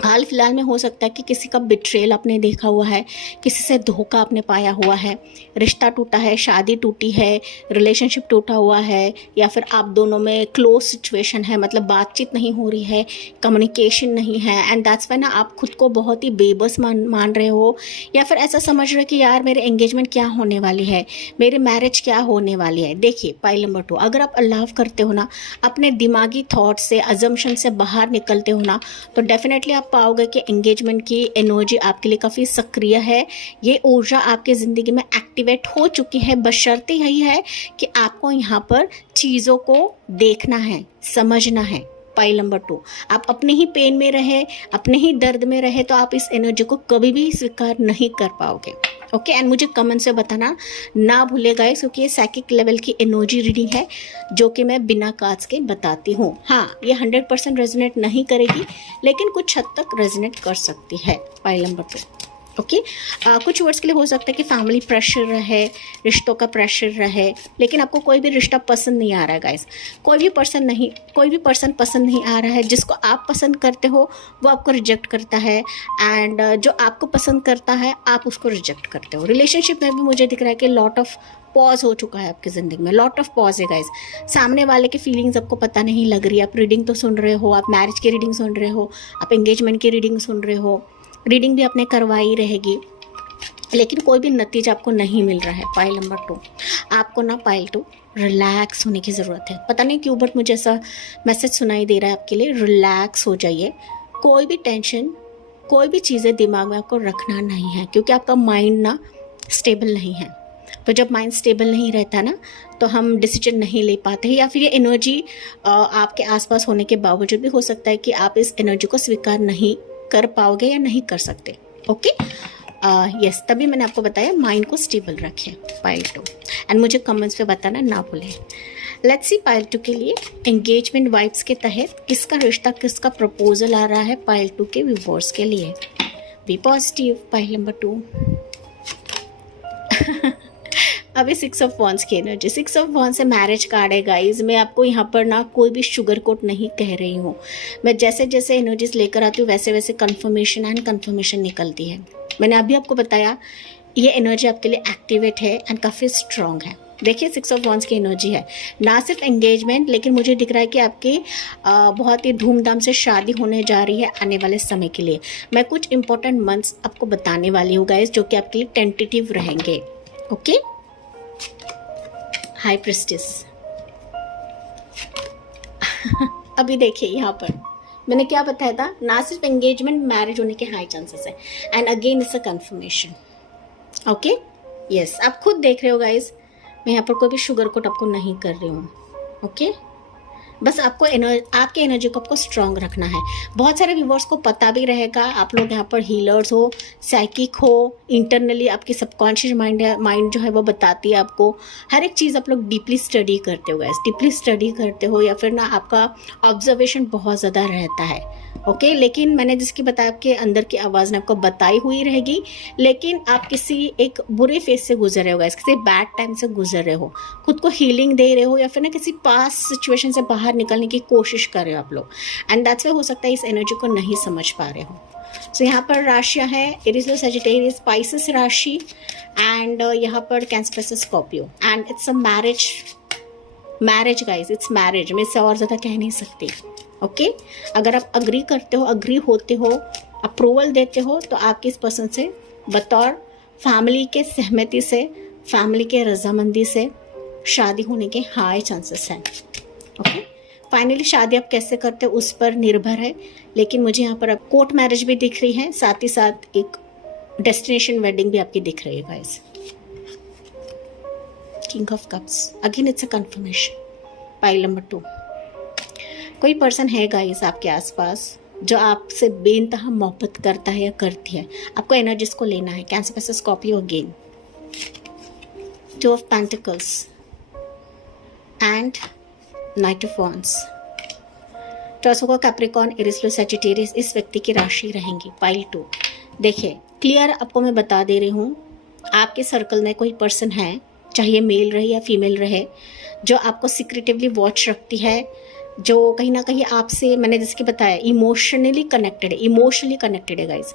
हाल फिलहाल में हो सकता है कि किसी का बिट्रेल आपने देखा हुआ है, किसी से धोखा आपने पाया हुआ है, रिश्ता टूटा है, शादी टूटी है, रिलेशनशिप टूटा हुआ है, या फिर आप दोनों में क्लोज सिचुएशन है, मतलब बातचीत नहीं हो रही है, कम्युनिकेशन नहीं है। एंड दैट्स वाई ना आप खुद को बहुत ही बेबस मान रहे हो, या फिर ऐसा समझ रहे हो कि यार मेरे एंगेजमेंट क्या होने वाली है, मेरी मैरिज क्या होने वाली है। देखिए पाइल नंबर 2, अगर आप लव करते हो ना, अपने दिमागी थॉट से, अजम्पशन से बाहर निकलते हो ना, तो डेफिनेटली आप पाओगे कि एंगेजमेंट की एनर्जी आपके लिए काफ़ी सक्रिय है। ये ऊर्जा आपकी ज़िंदगी में एक्टिवेट हो चुकी है। बशर्ते यही है कि आपको यहाँ पर चीज़ों को देखना है, समझना है। पाइल नंबर 2, आप अपने ही पेन में रहे, अपने ही दर्द में रहे, तो आप इस एनर्जी को कभी भी स्वीकार नहीं कर पाओगे। ओके, एंड मुझे कमेंट से बताना ना भूले गाइस, क्योंकि ये साइकिक लेवल की एनर्जी रीडिंग है जो कि मैं बिना कार्ड्स के बताती हूँ। हाँ, ये 100% रेजोनेट नहीं करेगी, लेकिन कुछ हद तक रेजोनेट कर सकती है। Pile number 2। ओके, कुछ वर्ड्स के लिए हो सकता है कि फैमिली प्रेशर रहे, रिश्तों का प्रेशर रहे, लेकिन आपको कोई भी रिश्ता पसंद नहीं आ रहा है गाइस। कोई भी पर्सन पसंद नहीं आ रहा है। जिसको आप पसंद करते हो वो आपको रिजेक्ट करता है, एंड जो आपको पसंद करता है आप उसको रिजेक्ट करते हो। रिलेशनशिप में भी मुझे दिख रहा है कि लॉट ऑफ पॉज हो चुका है आपकी ज़िंदगी में, लॉट ऑफ पॉज है गाइस। सामने वाले की फीलिंग्स आपको पता नहीं लग रही। आप रीडिंग तो सुन रहे हो, आप मैरिज की रीडिंग सुन रहे हो, आप एंगेजमेंट की रीडिंग सुन रहे हो, रीडिंग भी आपने करवाई रहेगी, लेकिन कोई भी नतीजा आपको नहीं मिल रहा है। पाइल नंबर 2, आपको ना पाइल 2 रिलैक्स होने की ज़रूरत है। पता नहीं क्यों बट मुझे ऐसा मैसेज सुनाई दे रहा है आपके लिए, रिलैक्स हो जाइए। कोई भी टेंशन, कोई भी चीज़ें दिमाग में आपको रखना नहीं है, क्योंकि आपका माइंड ना स्टेबल नहीं है। तो जब माइंड स्टेबल नहीं रहता ना, तो हम डिसीजन नहीं ले पाते हैं, या फिर ये एनर्जी आपके आसपास होने के बावजूद भी हो सकता है कि आप इस एनर्जी को स्वीकार नहीं कर पाओगे या नहीं कर सकते। ओके, यस, तभी मैंने आपको बताया माइंड को स्टेबल रखें। पाइल 2, एंड मुझे कमेंट्स पे बताना ना भूलें। लेट्स सी पाइल 2 के लिए एंगेजमेंट वाइब्स के तहत किसका रिश्ता, किसका प्रपोजल आ रहा है पाइल 2 के व्यूअर्स के लिए। B positive. पाइल नंबर 2 अभी 6 ऑफ वॉन्ड्स की एनर्जी, 6 ऑफ वॉन्ड्स से मैरिज कार्ड है गाइज। मैं आपको यहाँ पर ना कोई भी शुगर कोट नहीं कह रही हूँ। मैं जैसे जैसे एनर्जीज लेकर आती हूँ वैसे वैसे कंफर्मेशन एंड कंफर्मेशन निकलती है। मैंने अभी आपको बताया ये एनर्जी आपके लिए एक्टिवेट है एंड काफ़ी स्ट्रॉन्ग है। देखिए 6 ऑफ वॉन्ड्स की एनर्जी है, ना सिर्फ एंगेजमेंट, लेकिन मुझे दिख रहा है कि आपकी बहुत ही धूमधाम से शादी होने जा रही है आने वाले समय के लिए। मैं कुछ इंपॉर्टेंट मंथ्स आपको बताने वाली हूँ गाइज, जो कि आपके लिए टेंटेटिव रहेंगे। Okay, high priestess. अभी देखिए यहाँ पर मैंने क्या बताया था, ना सिर्फ एंगेजमेंट, मैरिज होने के हाई चांसेस है, and again it's a confirmation. Okay, yes, आप खुद देख रहे हो गाइज, मैं यहाँ पर कोई भी शुगर कोट आपको नहीं कर रही हूँ। ओके, बस आपको आपके एनर्जी को आपको स्ट्रांग रखना है। बहुत सारे व्यूवर्स को पता भी रहेगा, आप लोग यहाँ पर हीलर्स हो, साइकिक हो, इंटरनली आपकी सबकॉन्शियस माइंड जो है वो बताती है आपको हर एक चीज़। आप लोग डीपली स्टडी करते हो गाइस, डीपली स्टडी करते हो, या फिर ना आपका ऑब्जर्वेशन बहुत ज़्यादा रहता है। ओके, लेकिन मैंने जिसकी बताया आपके अंदर की आवाज़ ने आपको बताई हुई रहेगी, लेकिन आप किसी एक बुरे फेज से गुजर रहे हो गाइस, किसी बैड टाइम से गुजर रहे हो, खुद को हीलिंग दे रहे हो, या फिर ना किसी पास सिचुएशन से बाहर निकलने की कोशिश कर रहे हो आप लोग, एंड दैट्स व्हाई हो सकता है इस एनर्जी को नहीं समझ पा रहे हो। सो यहाँ पर राशियाँ हैं एरीज, सजिटेरियस, स्पाइसेस राशि, एंड यहाँ पर cancer, Scorpio, and it's a marriage guys, it's marriage. मैं इससे और ज़्यादा कह नहीं सकती। ओके, अगर आप अग्री करते हो, अग्री होते हो, अप्रूवल देते हो, तो आपके इस पर्सन से बतौर फैमिली के सहमति से, फैमिली के रजामंदी से शादी होने के हाई चांसेस हैं। ओके, फाइनली शादी आप कैसे करते हो उस पर निर्भर है, लेकिन मुझे यहाँ पर अब कोर्ट मैरिज भी दिख रही है, साथ ही साथ एक डेस्टिनेशन वेडिंग भी आपकी दिख रही है guys. King of cups, again it's a confirmation. Pile number 2, कोई पर्सन है गाइस आपके आसपास जो आपसे बेइंतहा मोहब्बत करता है या करती है। आपको एनर्जीज को लेना है। कैंसर पैसे, Scorpio again, 2 of pentacles and night of wands. Torso, Capricorn, Aries, Sagittarius इस व्यक्ति की राशि रहेंगी। पाइल 2, देखिए क्लियर आपको मैं बता दे रही हूँ, आपके सर्कल में कोई पर्सन है, चाहे मेल रहे या फीमेल रहे, जो आपको सीक्रेटिवली वॉच रखती है, जो कहीं ना कहीं आपसे, मैंने जिसकी बताया, इमोशनली कनेक्टेड है गाइज।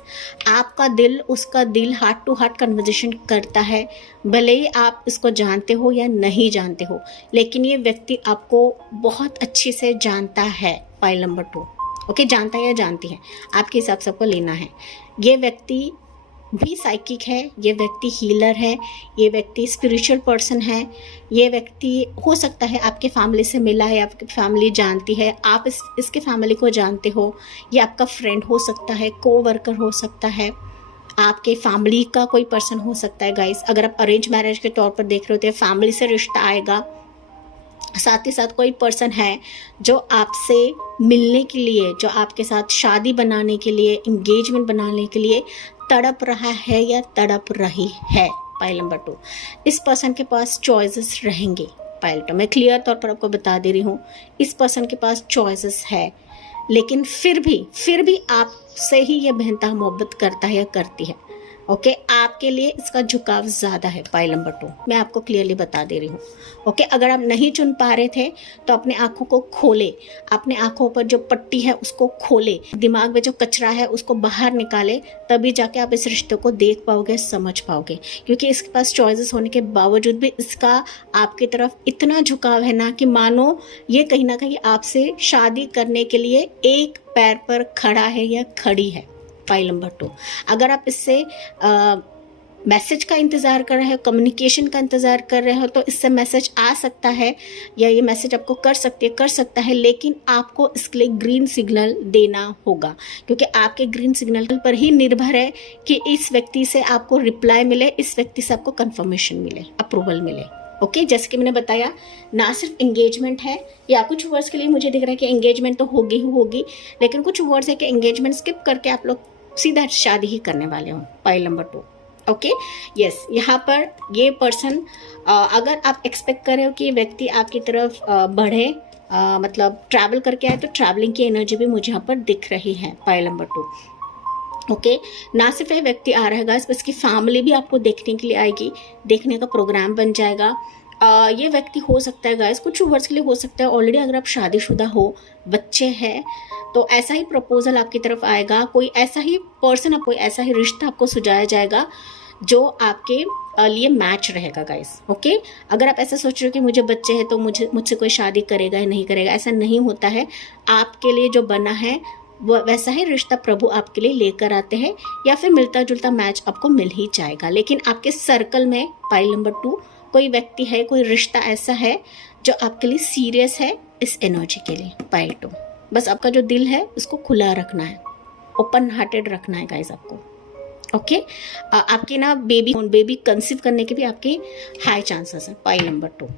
आपका दिल, उसका दिल हार्ट टू हार्ट कन्वर्जेशन करता है, भले ही आप इसको जानते हो या नहीं जानते हो, लेकिन ये व्यक्ति आपको बहुत अच्छे से जानता है। पाइल नंबर 2, ओके, जानता है या जानती है, आपके हिसाब से आपको लेना है। ये व्यक्ति भी साइकिक है, ये व्यक्ति हीलर है, ये व्यक्ति स्पिरिचुअल पर्सन है, ये व्यक्ति हो सकता है आपके फैमिली से मिला है, आपकी फैमिली जानती है, आप इसके फैमिली को जानते हो, ये आपका फ्रेंड हो सकता है, कोवर्कर हो सकता है, आपके फैमिली का कोई पर्सन हो सकता है गाइस। अगर आप अरेंज मैरिज के तौर पर देख रहे हो तो फैमिली से रिश्ता आएगा। साथ ही साथ कोई पर्सन है जो आपसे मिलने के लिए, जो आपके साथ शादी बनाने के लिए, एंगेजमेंट बनाने के लिए तड़प रहा है या तड़प रही है। पाइल नंबर 2, इस पर्सन के पास चॉइसेस रहेंगे। पाइल 2, मैं क्लियर तौर पर आपको बता दे रही हूँ, इस पर्सन के पास चॉइसेस है, लेकिन फिर भी आपसे ही ये बेहतर मोहब्बत करता है या करती है। ओके, आपके लिए इसका झुकाव ज़्यादा है। पाइल नंबर 2, मैं आपको क्लियरली बता दे रही हूँ। ओके, अगर आप नहीं चुन पा रहे थे तो अपने आँखों को खोले, अपने आँखों पर जो पट्टी है उसको खोले, दिमाग में जो कचरा है उसको बाहर निकाले, तभी जाके आप इस रिश्ते को देख पाओगे, समझ पाओगे। क्योंकि इसके पास चॉइसेस होने के बावजूद भी इसका आपकी तरफ इतना झुकाव है ना, कि मानो ये कहीं ना कहीं आपसे शादी करने के लिए एक पैर पर खड़ा है या खड़ी है। पाइल नंबर 2, अगर आप इससे मैसेज का इंतज़ार कर रहे हो, कम्युनिकेशन का इंतज़ार कर रहे हो, तो इससे मैसेज आ सकता है या ये मैसेज आपको कर सकता है, लेकिन आपको इसके लिए ग्रीन सिग्नल देना होगा, क्योंकि आपके ग्रीन सिग्नल पर ही निर्भर है कि इस व्यक्ति से आपको रिप्लाई मिले, इस व्यक्ति से आपको कंफर्मेशन मिले, अप्रूवल मिले। ओके, जैसे कि मैंने बताया, ना सिर्फ एंगेजमेंट है, या कुछ वर्ड्स के लिए मुझे दिख रहा है कि एंगेजमेंट तो होगी ही होगी, लेकिन कुछ वर्ड्स है कि एंगेजमेंट स्किप करके आप लोग सीधा शादी ही करने वाले हो। Pile number 2। ओके, यस, यहाँ पर ये पर्सन, अगर आप एक्सपेक्ट कर रहे हो कि ये व्यक्ति आपकी तरफ बढ़े, मतलब ट्रैवल करके आए, तो ट्रैवलिंग की एनर्जी भी मुझे यहाँ पर दिख रही है। Pile number 2। ओके, ना सिर्फ ये व्यक्ति आ रहेगा, इसकी फैमिली भी आपको देखने के लिए आएगी, देखने का प्रोग्राम बन जाएगा। ये व्यक्ति हो सकता है गाइस, कुछ वर्ड्स के लिए हो सकता है ऑलरेडी अगर आप शादीशुदा हो, बच्चे हैं, तो ऐसा ही प्रपोजल आपकी तरफ आएगा, कोई ऐसा ही पर्सन, कोई ऐसा ही रिश्ता आपको सुझाया जाएगा जो आपके लिए मैच रहेगा गाइस। ओके, अगर आप ऐसा सोच रहे हो कि मुझे बच्चे हैं तो मुझसे कोई शादी करेगा या नहीं करेगा, ऐसा नहीं होता है। आपके लिए जो बना है वो वैसा ही रिश्ता प्रभु आपके लिए लेकर आते हैं, या फिर मिलता जुलता मैच आपको मिल ही जाएगा। लेकिन आपके सर्कल में पाइल नंबर 2 कोई व्यक्ति है, कोई रिश्ता ऐसा है जो आपके लिए सीरियस है इस एनर्जी के लिए। पाइल 2, बस आपका जो दिल है उसको खुला रखना है, ओपन हार्टेड रखना है गाइस आपको। ओके, आपकी ना बेबी कंसीव करने के भी आपके हाई चांसेस हैं। पाइल नंबर 2,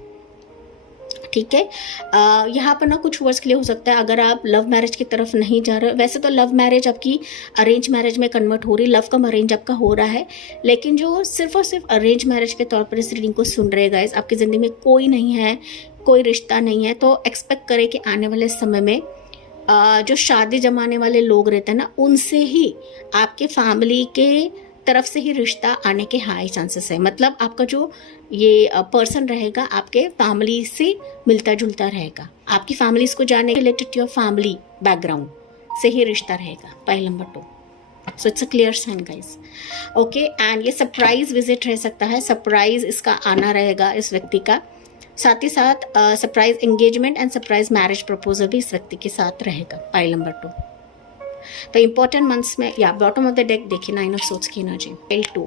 ठीक है। यहाँ पर ना कुछ वर्ड्स के लिए हो सकता है, अगर आप लव मैरिज की तरफ नहीं जा रहे हो, वैसे तो लव मैरिज आपकी अरेंज मैरिज में कन्वर्ट हो रही, लव कम अरेंज आपका हो रहा है, लेकिन जो सिर्फ और सिर्फ अरेंज मैरिज के तौर पर इस रीडिंग को सुन रहे गाइस, आपकी ज़िंदगी में कोई नहीं है, कोई रिश्ता नहीं है, तो एक्सपेक्ट करें कि आने वाले समय में जो शादी जमाने वाले लोग रहते हैं ना, उनसे ही आपके फैमिली के तरफ से ही रिश्ता आने के हाई चांसेस है। मतलब आपका जो ये पर्सन रहेगा आपके फैमिली से मिलता जुलता रहेगा, आपकी फैमिली इसको जाने related to your family background से ही रिश्ता रहेगा। Pile number 2, so it's a clear sign guys. Okay, and ये सरप्राइज विजिट रह सकता है, सरप्राइज इसका आना रहेगा इस व्यक्ति का, साथ ही साथ surprise engagement and surprise marriage proposal भी इस व्यक्ति के साथ रहेगा। पाइल नंबर 2, तो इंपॉर्टेंट मंथ्स में, या बॉटम ऑफ द डेक देखिए, 9 ऑफ सोर्ड्स की energy. Pile 2,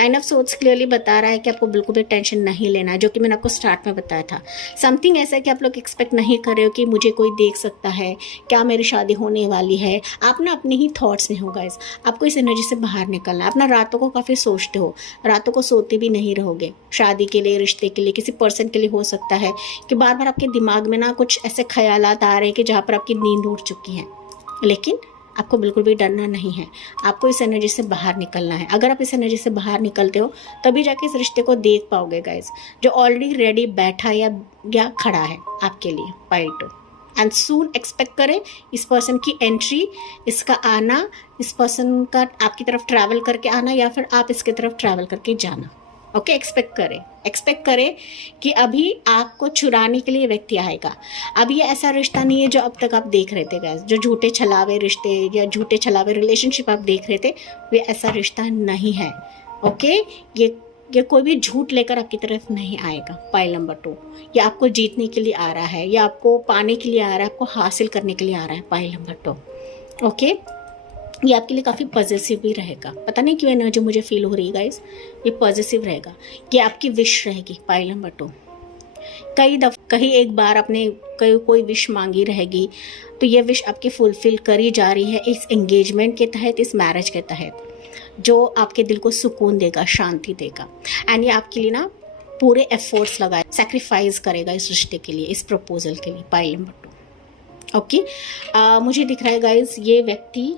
9 of swords clearly बता रहा है कि आपको बिल्कुल भी टेंशन नहीं लेना है, जो कि मैंने आपको स्टार्ट में बताया था। समथिंग ऐसा है कि आप लोग एक्सपेक्ट नहीं कर रहे हो कि मुझे कोई देख सकता है, क्या मेरी शादी होने वाली है। आप ना अपने ही थॉट्स में हो गाइस, आपको इस एनर्जी से बाहर निकलना है। अपना रातों को काफ़ी सोचते हो, रातों को सोते भी नहीं रहोगे, शादी के लिए, रिश्ते के लिए, किसी पर्सन के लिए हो सकता है कि बार बार आपके दिमाग में ना कुछ ऐसे ख्यालात आ रहे हैं कि जहाँ पर आपकी नींद उड़ चुकी है, लेकिन आपको बिल्कुल भी डरना नहीं है, आपको इस एनर्जी से बाहर निकलना है। अगर आप इस एनर्जी से बाहर निकलते हो तभी जाके इस रिश्ते को देख पाओगे गाइस, जो ऑलरेडी रेडी बैठा या खड़ा है आपके लिए। पाइल 2, एंड सून एक्सपेक्ट करें इस पर्सन की एंट्री, इसका आना, इस पर्सन का आपकी तरफ ट्रैवल करके आना, या फिर आप इसकी तरफ ट्रैवल करके जाना। ओके, एक्सपेक्ट करें कि अभी आपको चुराने के लिए व्यक्ति आएगा। अब ये ऐसा रिश्ता नहीं है जो अब तक आप देख रहे थे गाइस, जो झूठे छलावे रिश्ते या झूठे छलावे रिलेशनशिप आप देख रहे थे, वे ऐसा रिश्ता नहीं है। ओके, ये कोई भी झूठ लेकर आपकी तरफ नहीं आएगा। पाइल नंबर 2, ये आपको जीतने के लिए आ रहा है, या आपको पाने के लिए आ रहा है, आपको हासिल करने के लिए आ रहा है। पाइल नंबर 2, ओके, ये आपके लिए काफ़ी पॉजिटिव भी रहेगा। पता नहीं क्यों एनर्जी मुझे फील हो रही है गाइस, ये पॉजिटिव रहेगा, ये आपकी विश रहेगी। पाइल नंबर 2, कहीं एक बार आपने कोई विश मांगी रहेगी, तो ये विश आपकी फुलफिल करी जा रही है इस एंगेजमेंट के तहत, इस मैरिज के तहत, जो आपके दिल को सुकून देगा, शांति देगा। एंड ये आपके लिए ना पूरे एफर्ट्स लगाए, सैक्रिफाइस करेगा इस रिश्ते के लिए, इस प्रपोजल के लिए। पाइल नंबर 2, ओके, मुझे दिख रहा है गाइस, ये व्यक्ति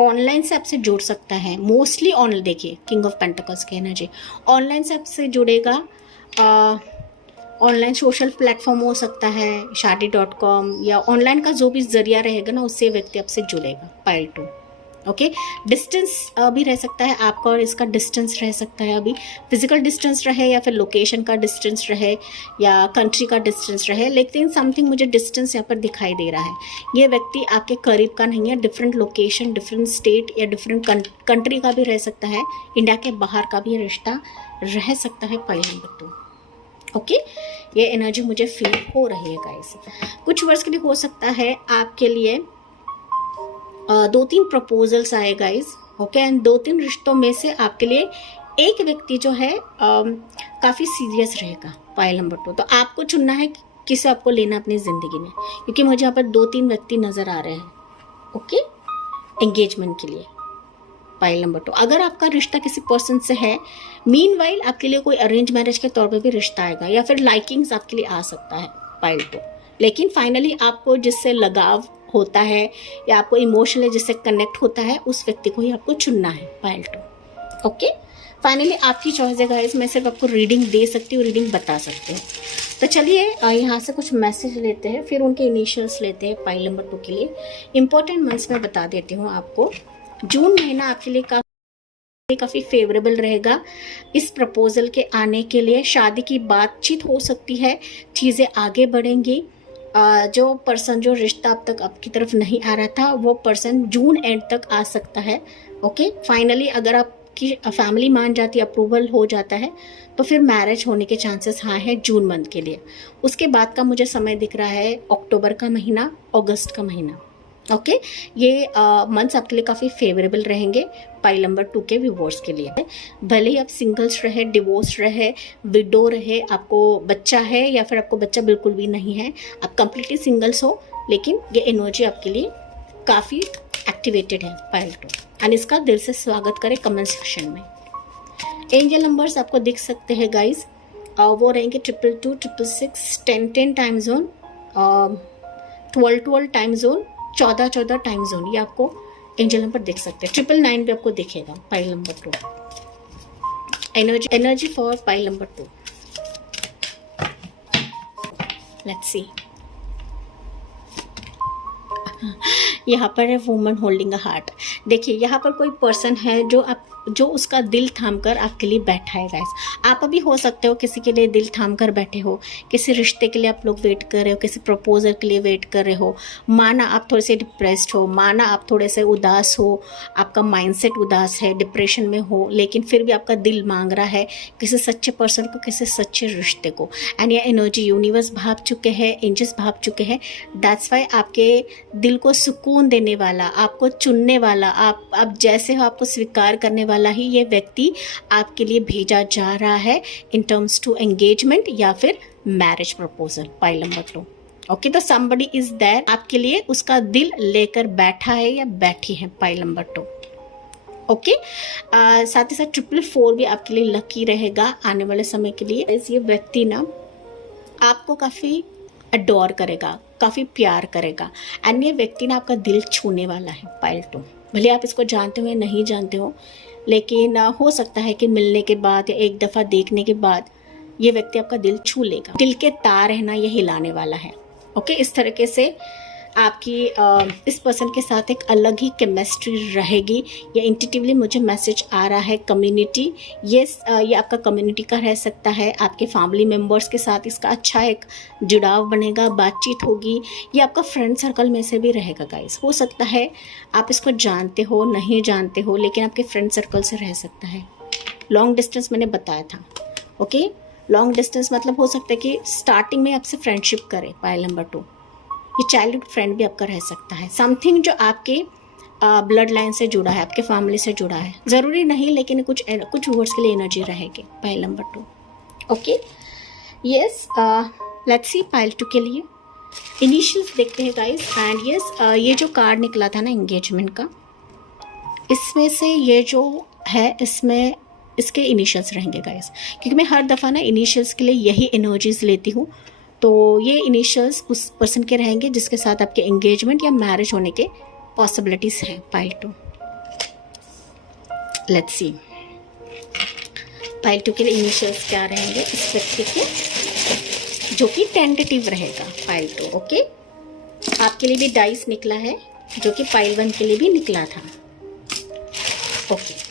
ऑनलाइन से आपसे जुड़ सकता है, मोस्टली ऑनलाइन। देखिए, किंग ऑफ पेंटिकल्स की एनर्जी, ऑनलाइन से आपसे जुड़ेगा, ऑनलाइन सोशल प्लेटफॉर्म हो सकता है, शादी.com, या ऑनलाइन का जो भी जरिया रहेगा ना, उससे व्यक्ति आपसे जुड़ेगा। पाइल 2, ओके, डिस्टेंस भी रह सकता है आपका और इसका, डिस्टेंस रह सकता है, अभी फिजिकल डिस्टेंस रहे, या फिर लोकेशन का डिस्टेंस रहे, या कंट्री का डिस्टेंस रहे, लेकिन समथिंग मुझे डिस्टेंस यहाँ पर दिखाई दे रहा है। ये व्यक्ति आपके करीब का नहीं है, डिफरेंट लोकेशन, डिफरेंट स्टेट या डिफरेंट कंट्री का भी रह सकता है, इंडिया के बाहर का भी रिश्ता रह सकता है। पाइल नंबर 2, ओके, ये एनर्जी मुझे फील हो रही है गाइस। कुछ वर्ड्स के लिए हो सकता है आपके लिए 2-3 प्रपोजल्स आए गाइस। ओके, एंड 2-3 रिश्तों में से आपके लिए एक व्यक्ति जो है काफ़ी सीरियस रहेगा, पाइल नंबर 2। तो आपको चुनना है कि किसे आपको लेना अपनी ज़िंदगी में, क्योंकि मुझे यहाँ पर 2-3 व्यक्ति नज़र आ रहे हैं, ओके, एंगेजमेंट के लिए। पाइल नंबर 2, अगर आपका रिश्ता किसी पर्सन से है, मीनवाइल आपके लिए कोई अरेंज मैरिज के तौर पे भी रिश्ता आएगा, या फिर लाइकिंग्स आपके लिए आ सकता है पाइल 2। लेकिन फाइनली आपको जिससे लगाव होता है या आपको इमोशनली जिससे कनेक्ट होता है, उस व्यक्ति को ही आपको चुनना है, पाइल 2। ओके, फाइनली आपकी चॉइस है गाइस। मैं सिर्फ आपको रीडिंग दे सकती हूँ, रीडिंग बता सकती हूँ। तो चलिए यहाँ से कुछ मैसेज लेते हैं, फिर उनके इनिशियल्स लेते हैं पाइल नंबर 2 के लिए। इंपॉर्टेंट मंथ्स मैं बता देती हूँ आपको। जून महीना आपके लिए काफ़ी फेवरेबल रहेगा इस प्रपोजल के आने के लिए। शादी की बातचीत हो सकती है, चीज़ें आगे बढ़ेंगी। जो पर्सन, जो रिश्ता अब तक आपकी तरफ नहीं आ रहा था, वो पर्सन जून एंड तक आ सकता है। ओके, फाइनली अगर आपकी फैमिली मान जाती है, अप्रूवल हो जाता है, तो फिर मैरिज होने के चांसेस हाँ है जून मंथ के लिए। उसके बाद का मुझे समय दिख रहा है अक्टूबर का महीना, अगस्त का महीना। ओके, ये मंथ्स आपके लिए काफ़ी फेवरेबल रहेंगे पाइल नंबर 2 के व्यूअर्स के लिए। भले ही आप सिंगल्स रहे, डिवोर्स रहे, विडो रहे, आपको बच्चा है या फिर आपको बच्चा बिल्कुल भी नहीं है, आप कंप्लीटली सिंगल्स हो, लेकिन ये एनर्जी आपके लिए काफ़ी एक्टिवेटेड है पाइल 2। एंड इसका दिल से स्वागत करें कमेंट सेक्शन में। एंजल नंबर्स आपको दिख सकते हैं गाइज, वो रहेंगे 222, 666, 10-10 time zone, 12-12 time zone, 14-14 time zone. ये आपको एंजल नंबर दिख सकते हैं। 999 भी आपको दिखेगा pile number 2। Energy for pile number 2। Let's see, यहाँ पर है वुमन होल्डिंग अ हार्ट। देखिए यहाँ पर कोई पर्सन है जो उसका दिल थामकर आपके लिए बैठा है गाइस। आप अभी हो सकते हो किसी के लिए दिल थामकर बैठे हो, किसी रिश्ते के लिए आप लोग वेट कर रहे हो, किसी प्रपोजल के लिए वेट कर रहे हो। माना आप थोड़े से डिप्रेस्ड हो, माना आप थोड़े से उदास हो, आपका माइंडसेट उदास है, डिप्रेशन में हो, लेकिन फिर भी आपका दिल मांग रहा है किसी सच्चे पर्सन को, किसी सच्चे रिश्ते को। एंड ये एनर्जी यूनिवर्स भाप चुके हैं, एंजल्स भाप चुके हैं। दैट्स वाई आपके दिल को सुकून देने वाला, आपको चुनने वाला, आप जैसे हो आपको स्वीकार करने वाला ही ये व्यक्ति आपके लिए भेजा जा रहा है इन टर्म्स टू एंगेजमेंट या फिर marriage proposal pile number 2। Okay, तो somebody इज देयर, आपके लिए उसका दिल लेकर बैठा है या बैठी है पाइल नंबर 2। ओके, साथ ही साथ 444 भी आपके लिए लकी रहेगा आने वाले समय के लिए। ये व्यक्ति ना आपको काफी अडोर करेगा, काफी प्यार करेगा, एंड ये व्यक्ति ना आपका दिल छूने वाला है पाइल 2। भले आप इसको जानते हो या नहीं जानते हो, लेकिन हो सकता है कि मिलने के बाद या एक दफ़ा देखने के बाद ये व्यक्ति आपका दिल छू लेगा। दिल के तार है ना, ये हिलाने वाला है। ओके, इस तरीके से आपकी इस पर्सन के साथ एक अलग ही केमिस्ट्री रहेगी। या इंट्यूटिवली मुझे मैसेज आ रहा है कम्युनिटी। ये आपका कम्युनिटी का रह सकता है, आपके फैमिली मेम्बर्स के साथ इसका अच्छा एक जुड़ाव बनेगा, बातचीत होगी। ये आपका फ्रेंड सर्कल में से भी रहेगा गाइस। हो सकता है आप इसको जानते हो, नहीं जानते हो, लेकिन आपके फ्रेंड सर्कल से रह सकता है। लॉन्ग डिस्टेंस मैंने बताया था। ओके, लॉन्ग डिस्टेंस मतलब हो सकता है कि स्टार्टिंग में आपसे फ्रेंडशिप करे पाइल नंबर 2। ये चाइल्डहुड फ्रेंड भी आपका रह सकता है, समथिंग जो आपके ब्लड लाइन से जुड़ा है, आपके फैमिली से जुड़ा है। ज़रूरी नहीं, लेकिन कुछ वर्ड्स के लिए एनर्जी रहेगी pile number 2। Okay, yes, let's see pile 2 के लिए इनिशियल्स देखते हैं गाइस। एंड यस, ये जो कार्ड निकला था ना एंगेजमेंट का, इसमें से ये जो है इसमें इसके इनिशियल्स रहेंगे गाइस, क्योंकि मैं हर दफ़ा ना इनिशियल्स के लिए यही एनर्जीज लेती हूँ। तो ये इनिशियल्स उस पर्सन के रहेंगे जिसके साथ आपके एंगेजमेंट या मैरिज होने के पॉसिबिलिटीज़ हैं पाइल 2। लेट्स सी पाइल 2 के लिए इनिशियल्स क्या रहेंगे इस व्यक्ति के, जो कि टेंटेटिव रहेगा पाइल 2। ओके, आपके लिए भी डाइस निकला है जो कि पाइल 1 के लिए भी निकला था। Okay,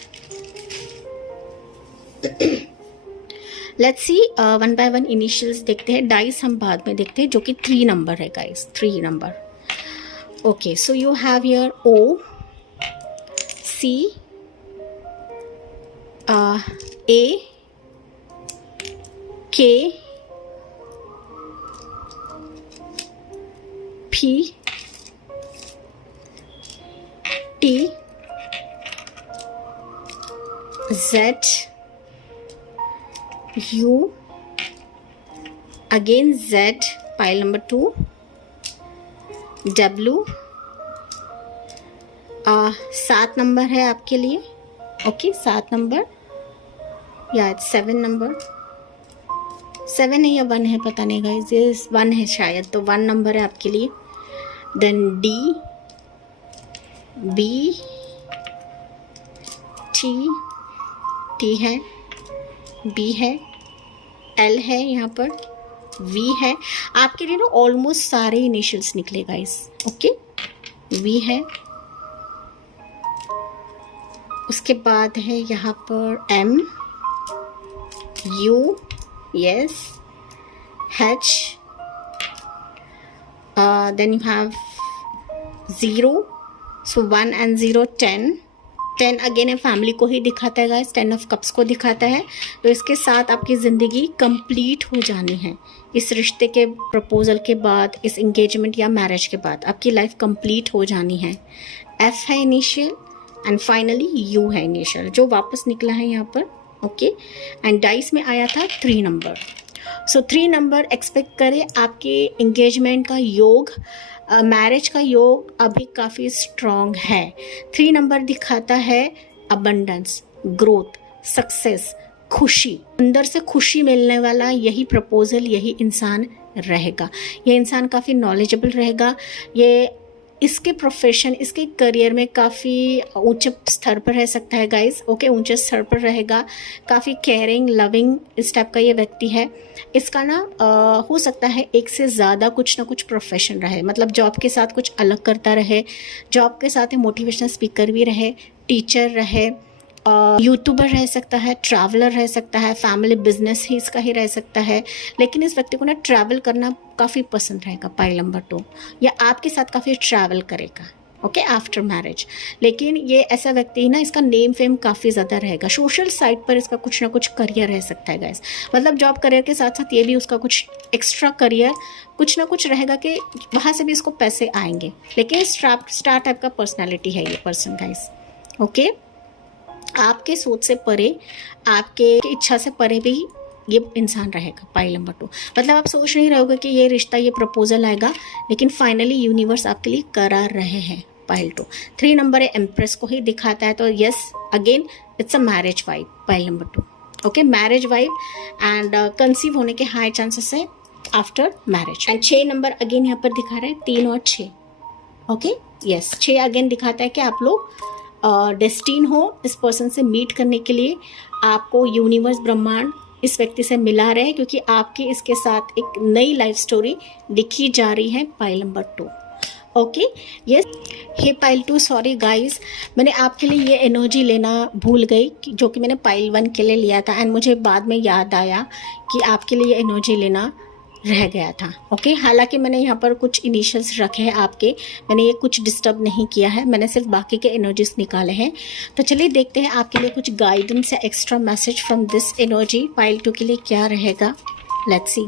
let's see one by one initials देखते हैं। डाइस हम बाद में देखते हैं, जो कि 3 नंबर है guys, 3 number. Okay, so you have your O, C, A, K, P, T, Z, U, again Z, pile number 2, W, 7 number है आपके लिए, ओके 7 नंबर या 7 नंबर, 7 है या 1 है पता नहीं गाइस, ये 1 है शायद, तो 1 नंबर है आपके लिए। देन D, B, T है, B है, L है, यहाँ पर V है आपके लिए ना, ऑलमोस्ट सारे इनिशियल्स निकले गाइस, ओके V है, उसके बाद है यहाँ पर M, U, yes, H, then you have 0, so 1 and 0, 10 again है फैमिली को ही दिखाता है गाइस, 10 ऑफ कप्स को दिखाता है। तो इसके साथ आपकी ज़िंदगी कंप्लीट हो जानी है, इस रिश्ते के प्रपोजल के बाद, इस एंगेजमेंट या मैरिज के बाद आपकी लाइफ कंप्लीट हो जानी है। F है इनिशियल एंड फाइनली U है इनिशियल, जो वापस निकला है यहाँ पर, ओके। एंड डाइस में आया था 3 नंबर, सो 3 नंबर एक्सपेक्ट करें आपके एंगेजमेंट का योग, मैरिज का योग अभी काफ़ी स्ट्रॉन्ग है। 3 नंबर दिखाता है अबंडेंस, ग्रोथ, सक्सेस, खुशी, अंदर से खुशी मिलने वाला यही प्रपोजल, यही इंसान रहेगा। ये इंसान काफ़ी नॉलेजेबल रहेगा, ये इसके प्रोफेशन, इसके करियर में काफ़ी ऊंचे स्तर पर रह सकता है गाइस, ओके ऊंचे स्तर पर रहेगा, काफ़ी केयरिंग, लविंग इस टाइप का ये व्यक्ति है। इसका ना हो सकता है एक से ज़्यादा कुछ ना कुछ प्रोफेशन रहे, मतलब जॉब के साथ कुछ अलग करता रहे, जॉब के साथ ही मोटिवेशनल स्पीकर भी रहे, टीचर रहे, यूट्यूबर रह सकता है, ट्रैवलर रह सकता है, फैमिली बिजनेस ही इसका ही रह सकता है। लेकिन इस व्यक्ति को ना ट्रैवल करना काफ़ी पसंद रहेगा, पाइल नंबर 2, या आपके साथ काफ़ी ट्रैवल करेगा, ओके आफ्टर मैरिज। लेकिन ये ऐसा व्यक्ति ना, इसका नेम फेम काफ़ी ज़्यादा रहेगा, सोशल साइट पर इसका कुछ ना कुछ करियर रह सकता है गाइस, मतलब जॉब करियर के साथ साथ ये भी उसका कुछ एक्स्ट्रा करियर कुछ ना कुछ रहेगा कि वहाँ से भी इसको पैसे आएंगे। लेकिन स्टार टाइप का पर्सनैलिटी है ये पर्सन गाइस, ओके। आपके सोच से परे, आपके इच्छा से परे भी ये इंसान रहेगा, पाइल नंबर 2। मतलब आप सोच नहीं रहोगे कि ये रिश्ता, ये प्रपोजल आएगा, लेकिन फाइनली यूनिवर्स आपके लिए करा रहे हैं, पाइल 2। 3 नंबर है, एम्प्रेस को ही दिखाता है, तो yes again it's a marriage vibe, pile number 2, okay marriage vibe and conceive होने के हाई चांसेस है after marriage. And 6 number again यहाँ पर दिखा रहा है, 3 और 6, ओके यस 6 अगेन दिखाता है कि आप लोग डेस्टिन हो इस पर्सन से मीट करने के लिए। आपको यूनिवर्स, ब्रह्मांड इस व्यक्ति से मिला रहे हैं, क्योंकि आपकी इसके साथ एक नई लाइफ स्टोरी लिखी जा रही है, पाइल नंबर 2, ओके यस। हे पाइल 2, सॉरी गाइस, मैंने आपके लिए ये एनर्जी लेना भूल गई, जो कि मैंने पाइल 1 के लिए लिया था, एंड मुझे बाद में याद आया कि आपके लिए एनर्जी लेना रह गया था, ओके। हालांकि मैंने यहाँ पर कुछ इनिशियल्स रखे हैं आपके, मैंने ये कुछ डिस्टर्ब नहीं किया है, मैंने सिर्फ बाकी के एनर्जीज निकाले हैं। तो चलिए देखते हैं आपके लिए कुछ गाइडेंस या extra message from this energy, pile 2 के लिए क्या रहेगा, लेट्स सी,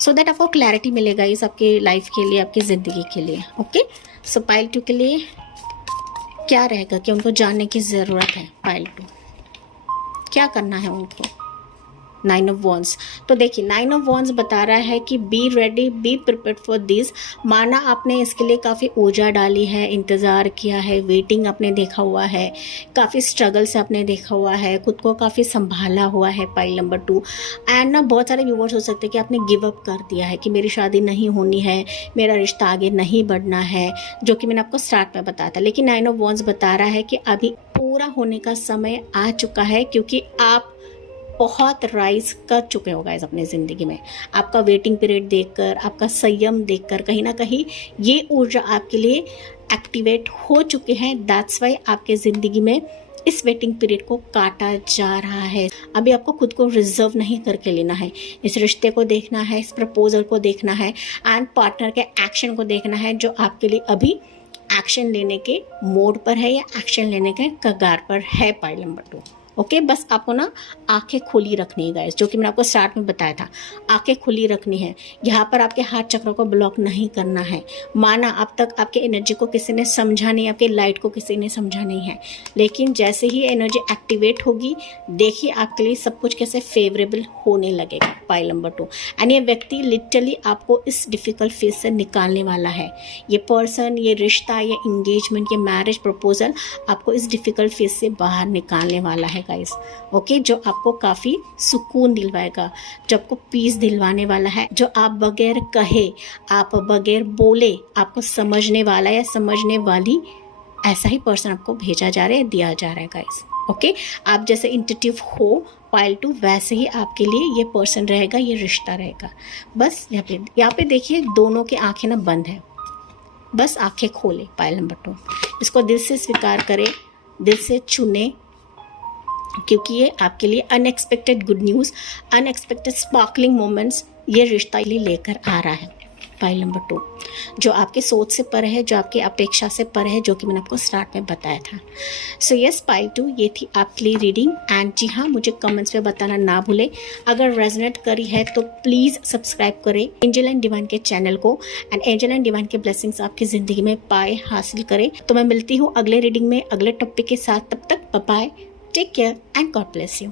सो दैट आपको क्लैरिटी मिलेगा इस आपकी लाइफ के लिए, आपकी ज़िंदगी के लिए, ओके। सो पाइल 2 के लिए क्या रहेगा कि उनको जानने की ज़रूरत है, पाइल 2 क्या करना है उनको। 9 ऑफ वॉन्ड्स, तो देखिए 9 ऑफ वॉन्ड्स बता रहा है कि B ready, be prepared for this. माना आपने इसके लिए काफ़ी ऊर्जा डाली है, इंतज़ार किया है, वेटिंग आपने देखा हुआ है, काफ़ी स्ट्रगल से आपने देखा हुआ है, खुद को काफ़ी संभाला हुआ है, पाइल नंबर 2। एंड ना बहुत सारे व्यूवर्स हो सकते हैं कि आपने गिव अप कर दिया है कि मेरी शादी नहीं होनी है, मेरा रिश्ता आगे नहीं बढ़ना है, जो कि मैंने आपको स्टार्ट में बताया था। लेकिन 9 ऑफ वॉन्ड्स बता रहा है कि अभी पूरा होने का समय आ चुका है, क्योंकि आप बहुत राइज कर चुके हो गाइस अपनी ज़िंदगी में। आपका वेटिंग पीरियड देखकर, आपका संयम देखकर कहीं ना कहीं ये ऊर्जा आपके लिए एक्टिवेट हो चुकी है। दैट्स वाई आपके ज़िंदगी में इस वेटिंग पीरियड को काटा जा रहा है। अभी आपको खुद को रिजर्व नहीं करके लेना है, इस रिश्ते को देखना है, इस प्रपोजल को देखना है, एंड पार्टनर के एक्शन को देखना है, जो आपके लिए अभी एक्शन लेने के मोड पर है या एक्शन लेने के कगार पर है, पाइल नंबर 2, ओके, बस आपको ना आंखें खुली रखनी है गाइस, जो कि मैंने आपको स्टार्ट में बताया था, आंखें खुली रखनी है। यहाँ पर आपके हार्ट चक्र को ब्लॉक नहीं करना है। माना अब तक आपके एनर्जी को किसी ने समझा नहीं, आपके लाइट को किसी ने समझा नहीं है, लेकिन जैसे ही एनर्जी एक्टिवेट होगी, देखिए आपके लिए सब कुछ कैसे फेवरेबल होने लगेगा। पाइल नंबर 2, एंड ये व्यक्ति लिटरली आपको इस डिफिकल्ट फेज से निकालने वाला है। ये पर्सन, ये रिश्ता, ये इंगेजमेंट, ये मैरिज प्रपोजल आपको इस डिफिकल्ट फेज से बाहर निकालने वाला है गाइस। ओके, जो आपको काफ़ी सुकून दिलवाएगा, जो आपको पीस दिलवाने वाला है, जो आप बगैर कहे, आप बगैर बोले आपको समझने वाला या समझने वाली, ऐसा ही पर्सन आपको भेजा जा रहा है, दिया जा रहा है गाइस। ओके, आप जैसे इंट्यूटिव हो पाइल 2, वैसे ही आपके लिए ये पर्सन रहेगा, ये रिश्ता रहेगा। बस यहाँ पे देखिए दोनों की आंखें ना बंद है, बस आंखें खोले। पाइल नंबर 2, इसको दिल से स्वीकार करें, दिल से चुने, क्योंकि ये आपके लिए unexpected good news, unexpected sparkling moments ये रिश्ता लेकर आ रहा है। पाइल नंबर 2, जो आपके सोच से पर है, जो आपकी अपेक्षा से पर है, जो कि मैंने आपको स्टार्ट में बताया था। सो यस पाइल 2, ये थी आपके लिए रीडिंग। एंड जी हाँ, मुझे कमेंट्स में बताना ना भूलें, अगर रेजोनेट करी है तो प्लीज़ सब्सक्राइब करें एंजल एंड डिवाइन के चैनल को, एंड एंजल एंड डिवाइन के ब्लेसिंग्स आपकी ज़िंदगी में पाए, हासिल करें। तो मैं मिलती हूँ अगले रीडिंग में अगले टॉपिक के साथ। तब तक bye bye, take care and God bless you.